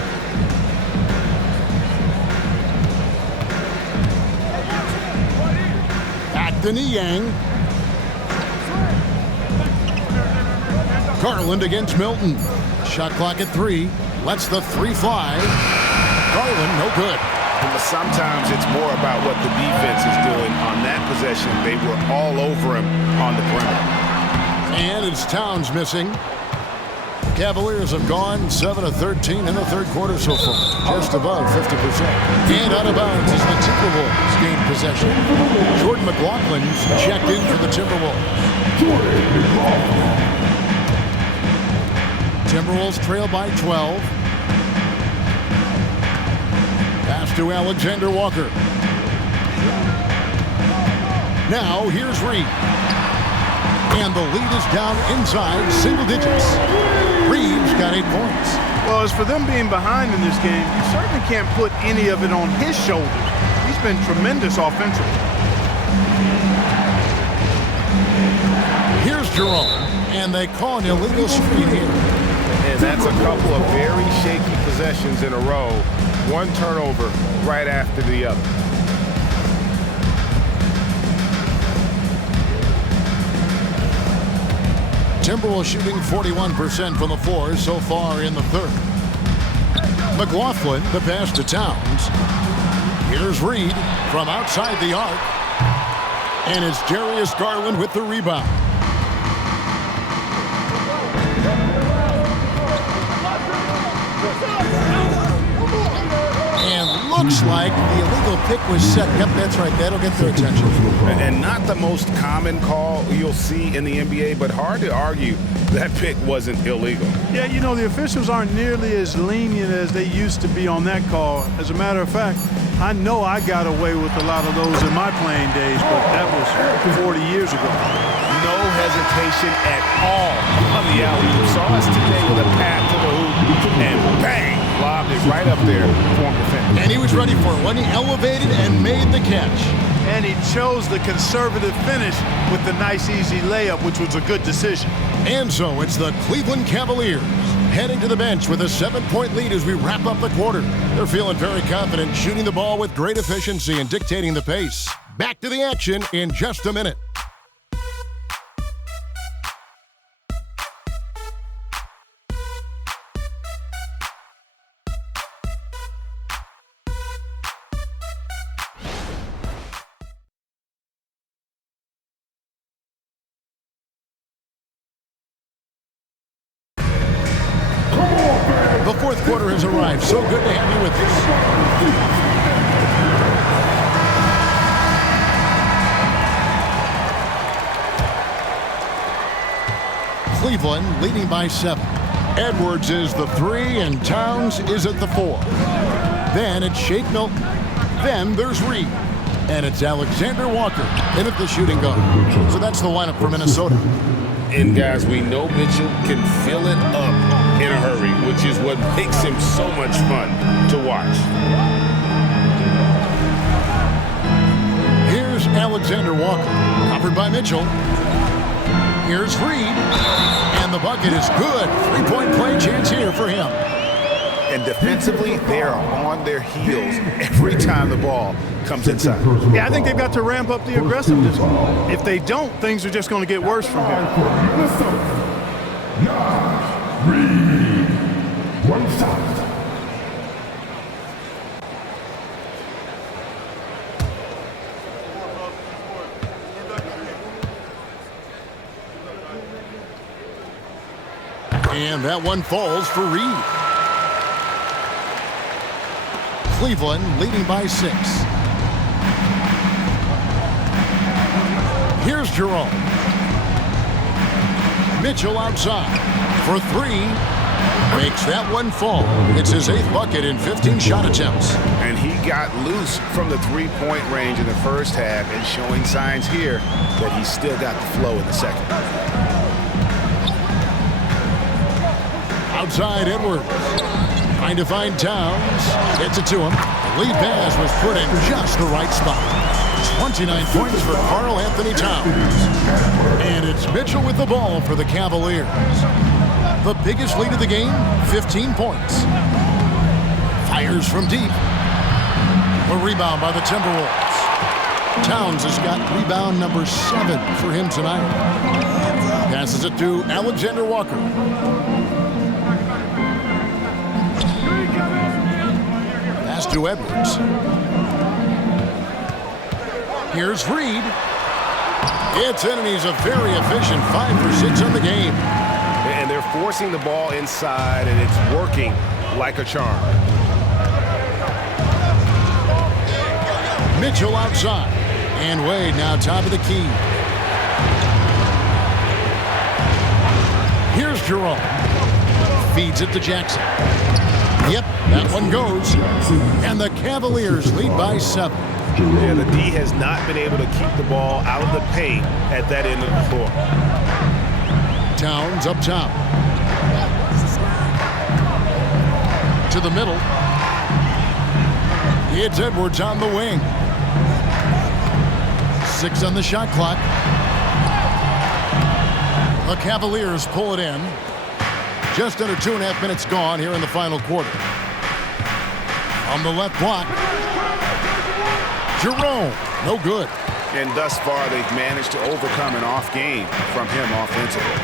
Back to Niang. Garland against Milton. Shot clock at 3. Lets the 3 fly. Garland, no good. But sometimes it's more about what the defense is doing. On that possession, they were all over him on the perimeter. And it's Towns missing. Cavaliers have gone 7 of 13 in the third quarter so far, just above 50%. And out of bounds as the Timberwolves gain possession. Jordan McLaughlin's checked in for the Timberwolves. Timberwolves trail by 12. Pass to Alexander Walker. Now here's Reed. And the lead is down inside single digits. Reed's got 8 points. Well, as for them being behind in this game, you certainly can't put any of it on his shoulders. He's been tremendous offensively. Here's Jerome, and they call an illegal screen here. And that's a couple of very shaky possessions in a row. One turnover right after the other. Timberwolves shooting 41% from the floor so far in the third. McLaughlin, the pass to Towns. Here's Reed from outside the arc. And it's Darius Garland with the rebound. And looks like the illegal pick was set. Yep, that's right. That'll get their attention. And not the most common call you'll see in the NBA, but hard to argue that pick wasn't illegal. Yeah, you know, the officials aren't nearly as lenient as they used to be on that call. As a matter of fact, I know I got away with a lot of those in my playing days, but that was 40 years ago. No hesitation at all on the alley. You saw us today with a pass to the hoop, and bang, lobbed it right up there for the finish. And he was ready for it when he elevated and made the catch. And he chose the conservative finish with the nice, easy layup, which was a good decision. And so it's the Cleveland Cavaliers heading to the bench with a 7-point lead as we wrap up the quarter. They're feeling very confident, shooting the ball with great efficiency and dictating the pace. Back to the action in just a minute. The fourth quarter has arrived. So good to have you with us. Cleveland leading by 7. Edwards is the 3 and Towns is at the 4. Then it's Shake Milton. Then there's Reed. And it's Alexander Walker in at the shooting guard. So that's the lineup for Minnesota. And guys, we know Mitchell can fill it up in a hurry, which is what makes him so much fun to watch. Here's Alexander Walker, covered by Mitchell. Here's Reed, and the bucket is good. 3-point play chance here for him. And defensively, they are on their heels every time the ball comes inside. Yeah, I think they've got to ramp up the aggressiveness. If they don't, things are just going to get worse from here. Reed. One shot. And that one falls for Reed. Cleveland leading by 6. Here's Jerome. Mitchell outside for 3. Makes that one fall. It's his 8th bucket in 15 shot attempts. And he got loose from the 3-point range in the first half and showing signs here that he's still got the flow in the second. Outside Edwards. Trying to find Towns. Gets it to him. The lead pass was put in just the right spot. 29 points for Karl Anthony Towns. And it's Mitchell with the ball for the Cavaliers. The biggest lead of the game, 15 points. Fires from deep. A rebound by the Timberwolves. Towns has got rebound number 7 for him tonight. Passes it to Alexander Walker. Pass to Edwards. Here's Reed. It's in, and he's a very efficient 5 for 6 on the game. And they're forcing the ball inside, and it's working like a charm. Mitchell outside. And Wade now top of the key. Here's Jerome. Feeds it to Jackson. Yep, that one goes. And the Cavaliers lead by 7. Yeah, the D has not been able to keep the ball out of the paint at that end of the floor. Towns up top. To the middle. It's Edwards on the wing. 6 on the shot clock. The Cavaliers pull it in. Just under 2.5 minutes gone here in the final quarter. On the left block. Jerome, no good. And thus far, they've managed to overcome an off game from him offensively.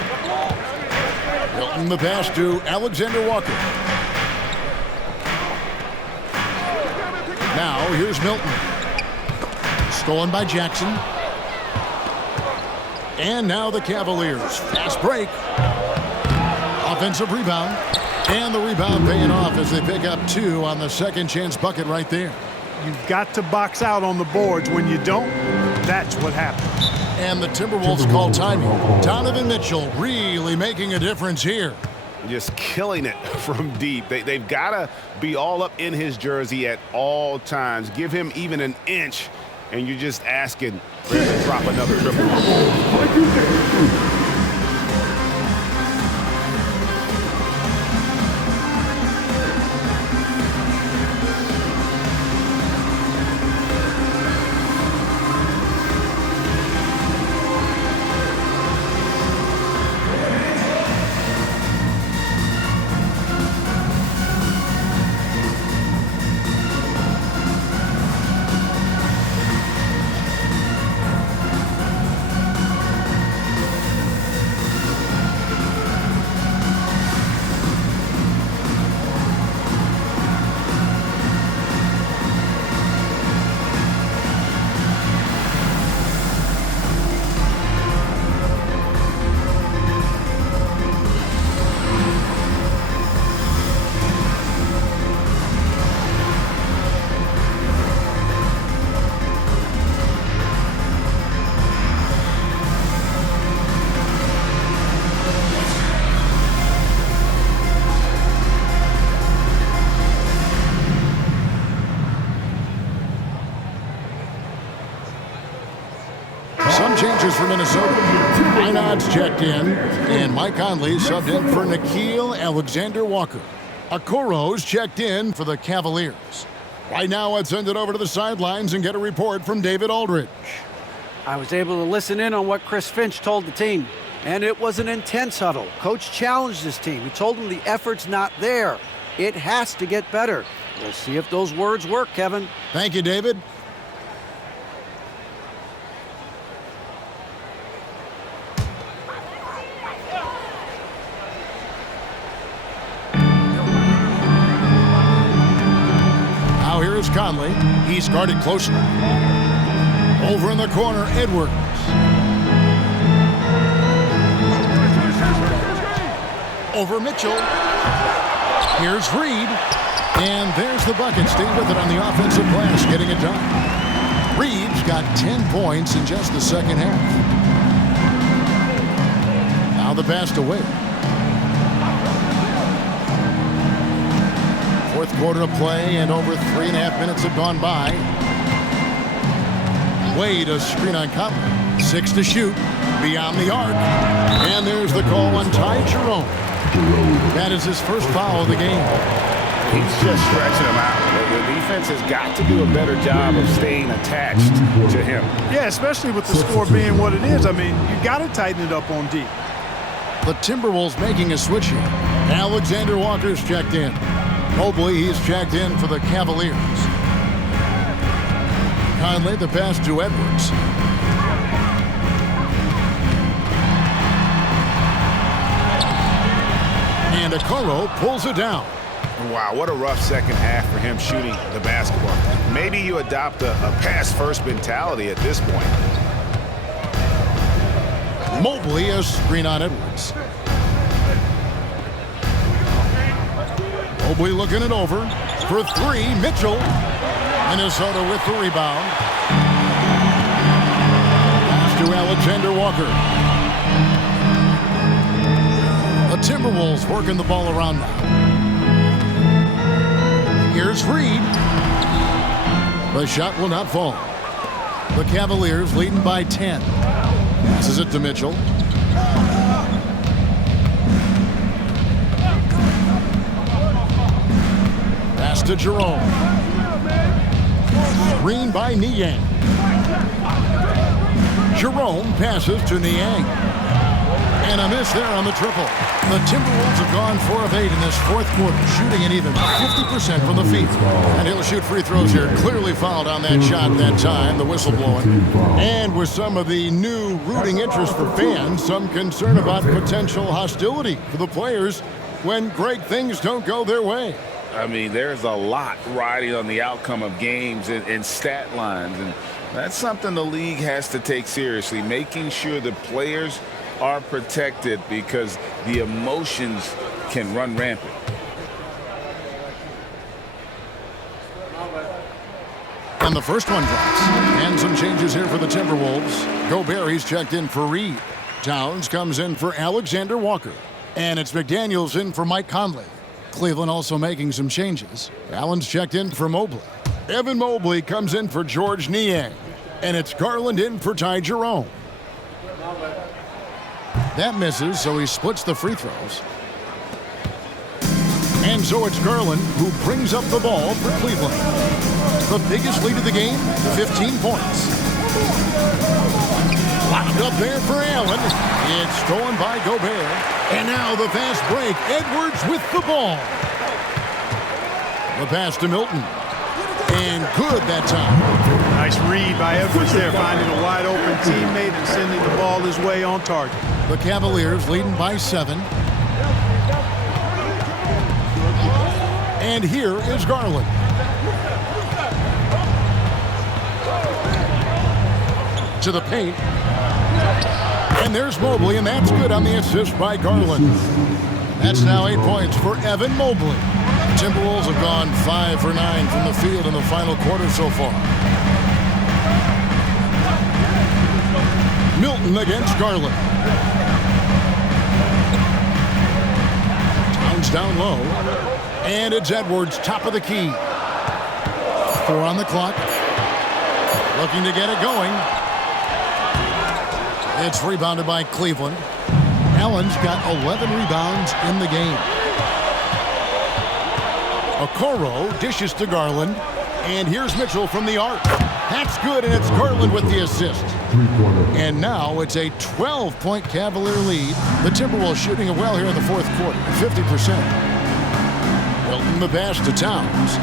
Hilton the pass to Alexander Walker. Now here's Milton. Stolen by Jackson. And now the Cavaliers. Fast break. Offensive rebound. And the rebound paying off as they pick up 2 on the second chance bucket right there. You've got to box out on the boards. When you don't, that's what happens. And the Timberwolves call timing. Donovan Mitchell really making a difference here. Just killing it from deep. They've got to be all up in his jersey at all times. Give him even an inch, and you're just asking for him to drop another triple. Changes for Minnesota. Einod's checked in, and Mike Conley subbed in for Nickeil Alexander-Walker. Okoro's checked in for the Cavaliers. Right now, let's send it over to the sidelines and get a report from David Aldridge. I was able to listen in on what Chris Finch told the team, and it was an intense huddle. Coach challenged his team. He told them the effort's not there. It has to get better. We'll see if those words work, Kevin. Thank you, David. Now here's Conley. He's guarded closely. Over in the corner, Edwards. Over Mitchell. Here's Reed. And there's the bucket. Staying with it on the offensive glass, getting it done. Reed's got 10 points in just the second half. Now the pass to Wade. Fourth quarter of play, and over 3.5 minutes have gone by. Wade, a screen on Conley. 6 to shoot. Beyond the arc. And there's the call on Ty Jerome. That is his first foul of the game. He's just stretching him out. The defense has got to do a better job of staying attached to him. Yeah, especially with the score being what it is. I mean, you got to tighten it up on D. The Timberwolves making a switch here. Alexander Walker's checked in. Mobley, he's checked in for the Cavaliers. Conley, the pass to Edwards. And Okoro pulls it down. Wow, what a rough second half for him shooting the basketball. Maybe you adopt a pass-first mentality at this point. Mobley, a screen on Edwards. Mobley looking it over. For three, Mitchell. Minnesota with the rebound. Pass to Alexander Walker. The Timberwolves working the ball around now. Here's Reed. The shot will not fall. The Cavaliers leading by 10. Passes it to Mitchell. Pass to Jerome. Screen by Niang. Jerome passes to Niang. And a miss there on the triple. The Timberwolves have gone 4 of 8 in this fourth quarter, shooting an even 50% from the field. And he'll shoot free throws here. Clearly fouled on that shot that time, the whistle blowing. And with some of the new rooting interest for fans, some concern about potential hostility for the players when great things don't go their way. I mean, there's a lot riding on the outcome of games and stat lines. And that's something the league has to take seriously, making sure the players are protected because the emotions can run rampant. And the first one drops. And some changes here for the Timberwolves. Gobert, he's checked in for Reed. Towns comes in for Alexander Walker. And it's McDaniels in for Mike Conley. Cleveland also making some changes. Allen's checked in for Mobley. Evan Mobley comes in for George Niang. And it's Garland in for Ty Jerome. That misses, so he splits the free throws. And so it's Garland who brings up the ball for Cleveland. The biggest lead of the game, 15 points. Locked up there for Allen. It's stolen by Gobert. And now the fast break. Edwards with the ball. The pass to Milton. And good that time. Nice read by Edwards there, finding a wide open teammate and sending the ball his way on target. The Cavaliers leading by 7. And here is Garland. To the paint. And there's Mobley, and that's good on the assist by Garland. That's now 8 points for Evan Mobley. Timberwolves have gone 5 for 9 from the field in the final quarter so far. Milton against Garland. Towns down low. And it's Edwards, top of the key. 4 on the clock. Looking to get it going. It's rebounded by Cleveland. Allen's got 11 rebounds in the game. Okoro dishes to Garland. And here's Mitchell from the arc. That's good, and it's Garland with the assist. And now it's a 12-point Cavalier lead. The Timberwolves shooting it well here in the fourth quarter, 50%. Milton the pass to Towns.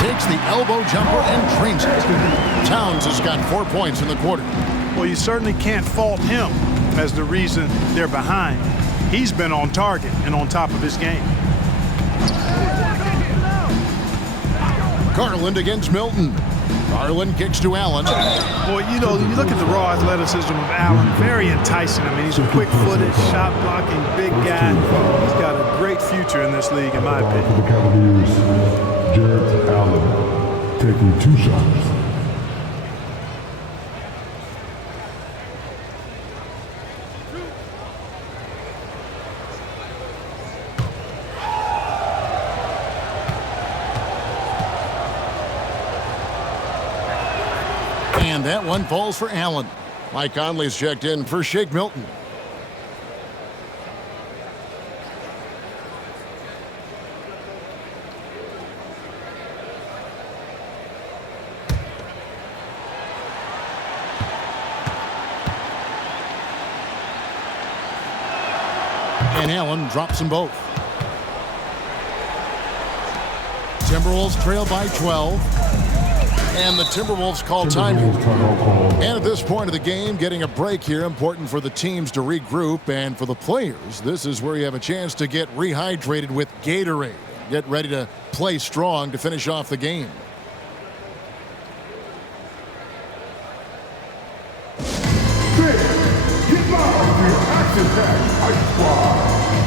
Takes the elbow jumper and drains it. Towns has got 4 points in the quarter. Well, you certainly can't fault him as the reason they're behind. He's been on target and on top of his game. Garland against Milton. Garland kicks to Allen. Boy, you know, you look at the raw athleticism of Allen, very enticing. I mean, he's a quick-footed, shot-blocking, big guy. He's got a great future in this league, in my opinion. For the Cavaliers, Jarrett Allen taking 2 shots. And that one falls for Allen. Mike Conley's checked in for Shake Milton. And Allen drops them both. Timberwolves trail by 12. And the Timberwolves call timeout. And at this point of the game, getting a break here, important for the teams to regroup. And for the players, this is where you have a chance to get rehydrated with Gatorade. Get ready to play strong to finish off the game. Get live with your action-packed Ice Squad.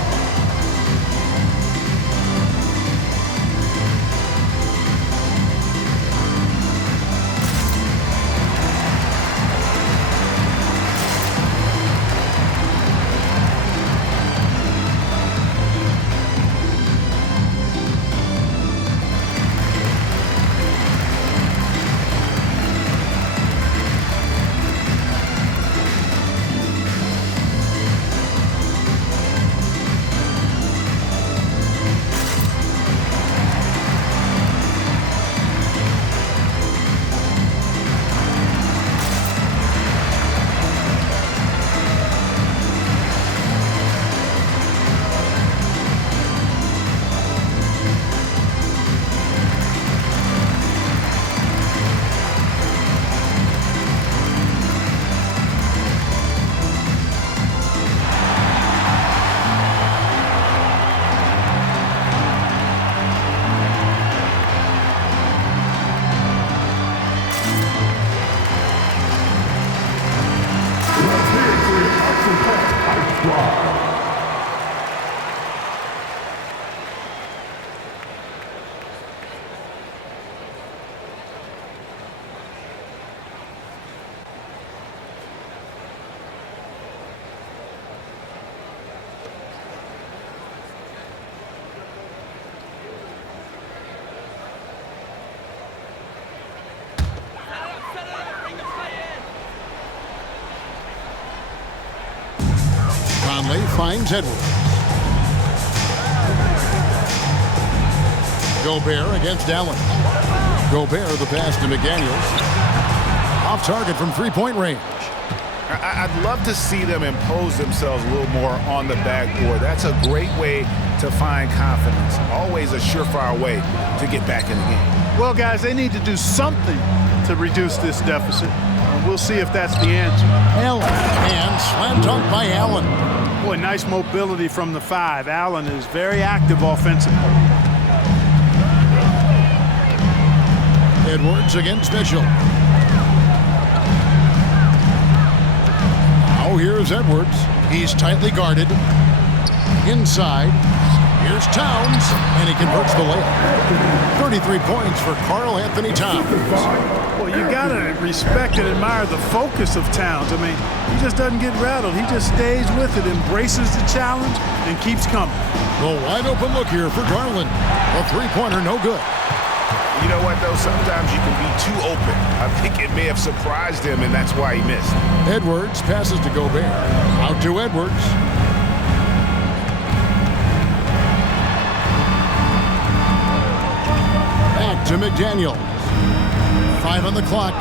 Conley finds Edwards. Gobert against Allen. Gobert, the pass to McDaniels. Off target from three-point range. I'd love to see them impose themselves a little more on the backboard. That's a great way to find confidence. Always a surefire way to get back in the game. Well, guys, they need to do something to reduce this deficit. We'll see if that's the answer. Allen, and slam dunk by Allen. Boy, nice mobility from the 5. Allen is very active offensively. Edwards against Mitchell. Now here's Edwards. He's tightly guarded. Inside. Here's Towns, and he converts the layup. 33 points for Karl Anthony Towns. Well, you got to respect and admire the focus of Towns. I mean, he just doesn't get rattled. He just stays with it, embraces the challenge, and keeps coming. The wide open look here for Garland. A three-pointer, no good. You know what, though? Sometimes you can be too open. I think it may have surprised him, and that's why he missed. Edwards passes to Gobert. Out to Edwards. Back to McDaniels. 5 on the clock.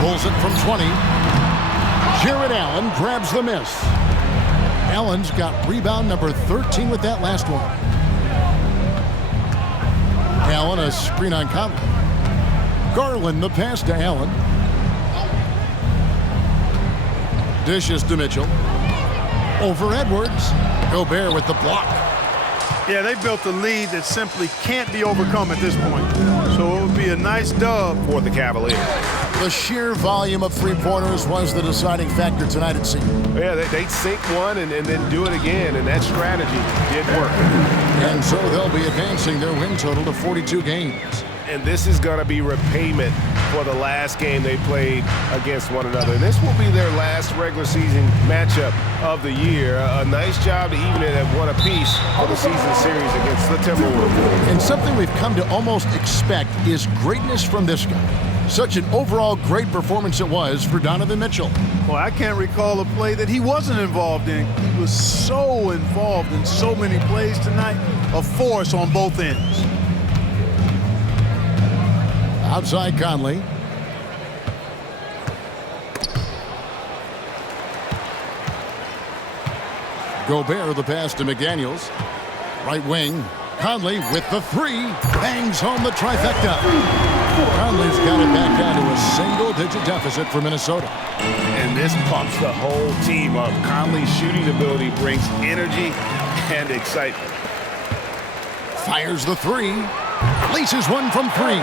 Pulls it from 20. Jared Allen grabs the miss. Allen's got rebound number 13 with that last one. Allen, a screen on Conley. Garland, the pass to Allen. Dishes to Mitchell. Over Edwards. Gobert with the block. Yeah, they built a lead that simply can't be overcome at this point. So it would be a nice dub for the Cavaliers. The sheer volume of three-pointers was the deciding factor tonight, it seemed. Yeah, they'd sink one and then do it again, and that strategy did work. And so they'll be advancing their win total to 42 games. And this is going to be repayment for the last game they played against one another. This will be their last regular season matchup of the year. A nice job to even it at one apiece for the season series against the Timberwolves. And something we've come to almost expect is greatness from this guy. Such an overall great performance it was for Donovan Mitchell. Well, I can't recall a play that he wasn't involved in. He was so involved in so many plays tonight, a force on both ends. Outside Conley. Gobert, the pass to McDaniels. Right wing. Conley with the 3. Bangs home the trifecta. Conley's got it back down to a single-digit deficit for Minnesota. And this pumps the whole team up. Conley's shooting ability brings energy and excitement. Fires the 3. Laces one from 3.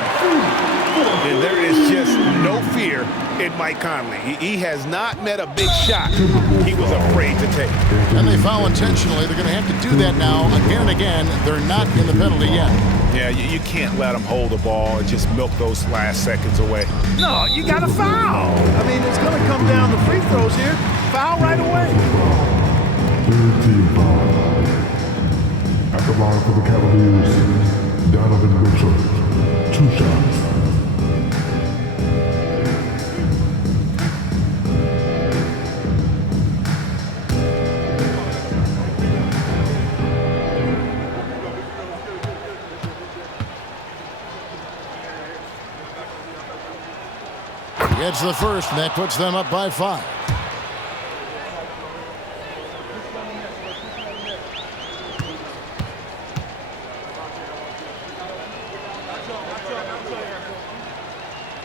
And there is just no fear in Mike Conley. He has not met a big shot he was afraid to take. And they foul intentionally. They're going to have to do that now again and again. They're not in the penalty yet. Yeah, you can't let him hold the ball and just milk those last seconds away. No, you got to foul. I mean, it's going to come down to free throws here. Foul right away. Third team foul. At the line for the Cavaliers, Donovan Mitchell. 2 shots. Gets the first, and that puts them up by 5.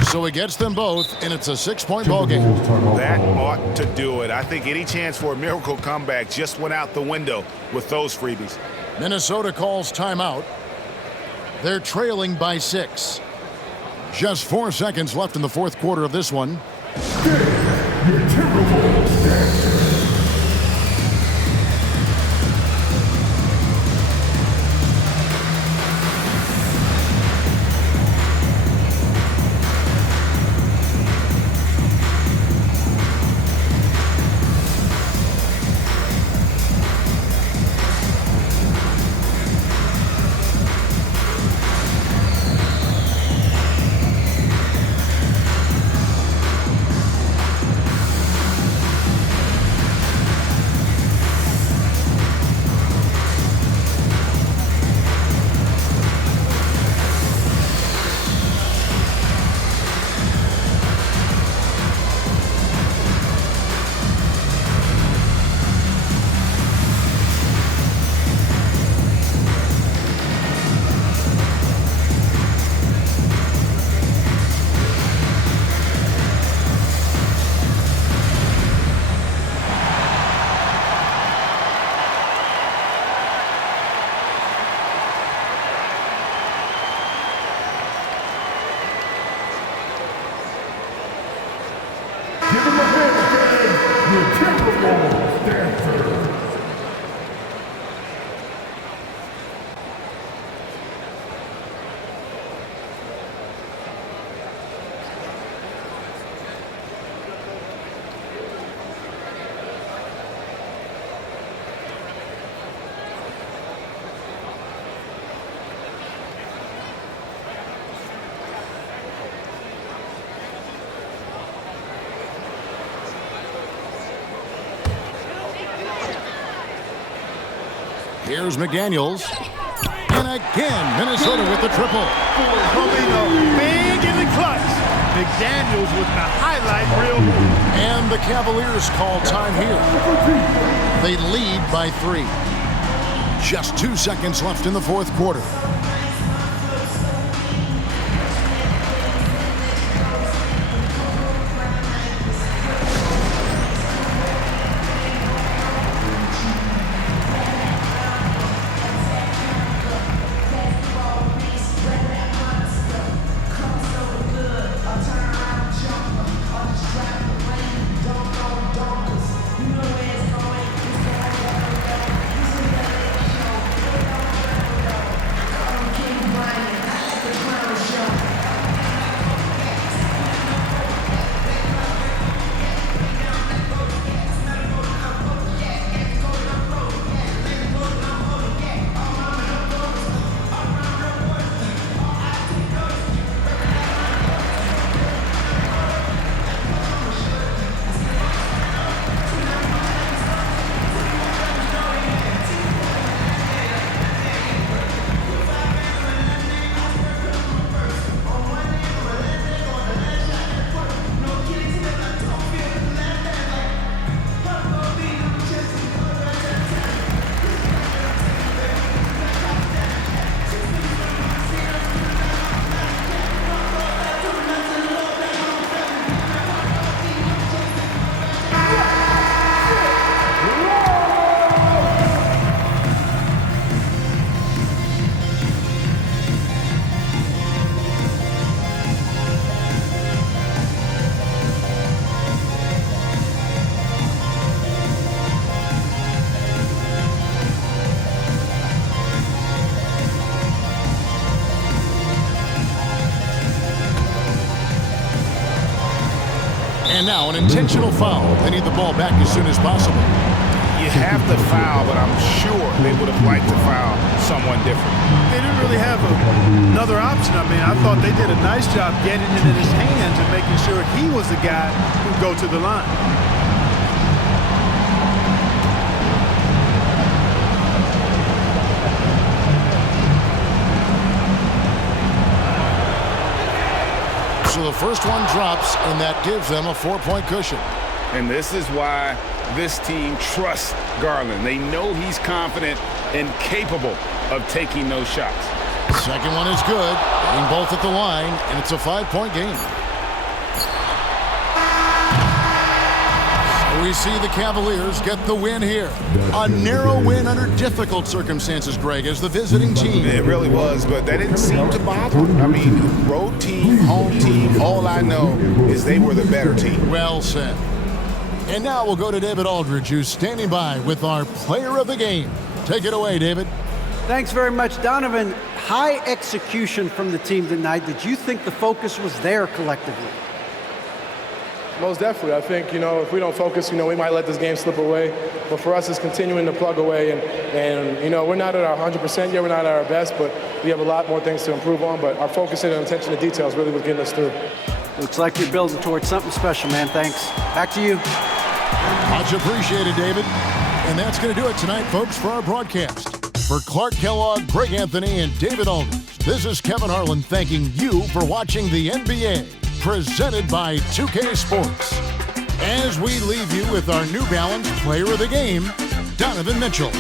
So he gets them both, and it's a 6-point ball game. That ought to do it. I think any chance for a miracle comeback just went out the window with those freebies. Minnesota calls timeout. They're trailing by 6. Just 4 seconds left in the fourth quarter of this one. Your Timberwolves dance. Here's McDaniels. And again, Minnesota with the triple. Coming up big in the clutch. McDaniels with the highlight reel. And the Cavaliers call time here. They lead by 3. Just 2 seconds left in the fourth quarter. And now an intentional foul. They need the ball back as soon as possible. You have to foul, but I'm sure they would have liked to foul someone different. They didn't really have another option. I mean, I thought they did a nice job getting it in his hands and making sure he was the guy who'd go to the line. So the first one drops, and that gives them a 4-point cushion. And this is why this team trusts Garland. They know he's confident and capable of taking those shots. Second one is good, getting both at the line, and it's a 5-point game. We see the Cavaliers get the win here. A narrow win under difficult circumstances, Greg, as the visiting team. It really was, but that didn't seem to bother them. I mean, road team, home team, all I know is they were the better team. Well said. And now we'll go to David Aldridge, who's standing by with our player of the game. Take it away, David. Thanks very much, Donovan. High execution from the team tonight. Did you think the focus was there collectively? Most definitely. I think, if we don't focus, we might let this game slip away. But for us, it's continuing to plug away. And we're not at our 100% yet. We're not at our best, but we have a lot more things to improve on. But our focus and attention to details really was getting us through. Looks like you're building towards something special, man. Thanks. Back to you. Much appreciated, David. And that's going to do it tonight, folks, for our broadcast. For Clark Kellogg, Greg Anthony, and David Aldridge, this is Kevin Harlan thanking you for watching the NBA. Presented by 2K Sports. As we leave you with our New Balance Player of the Game, Donovan Mitchell.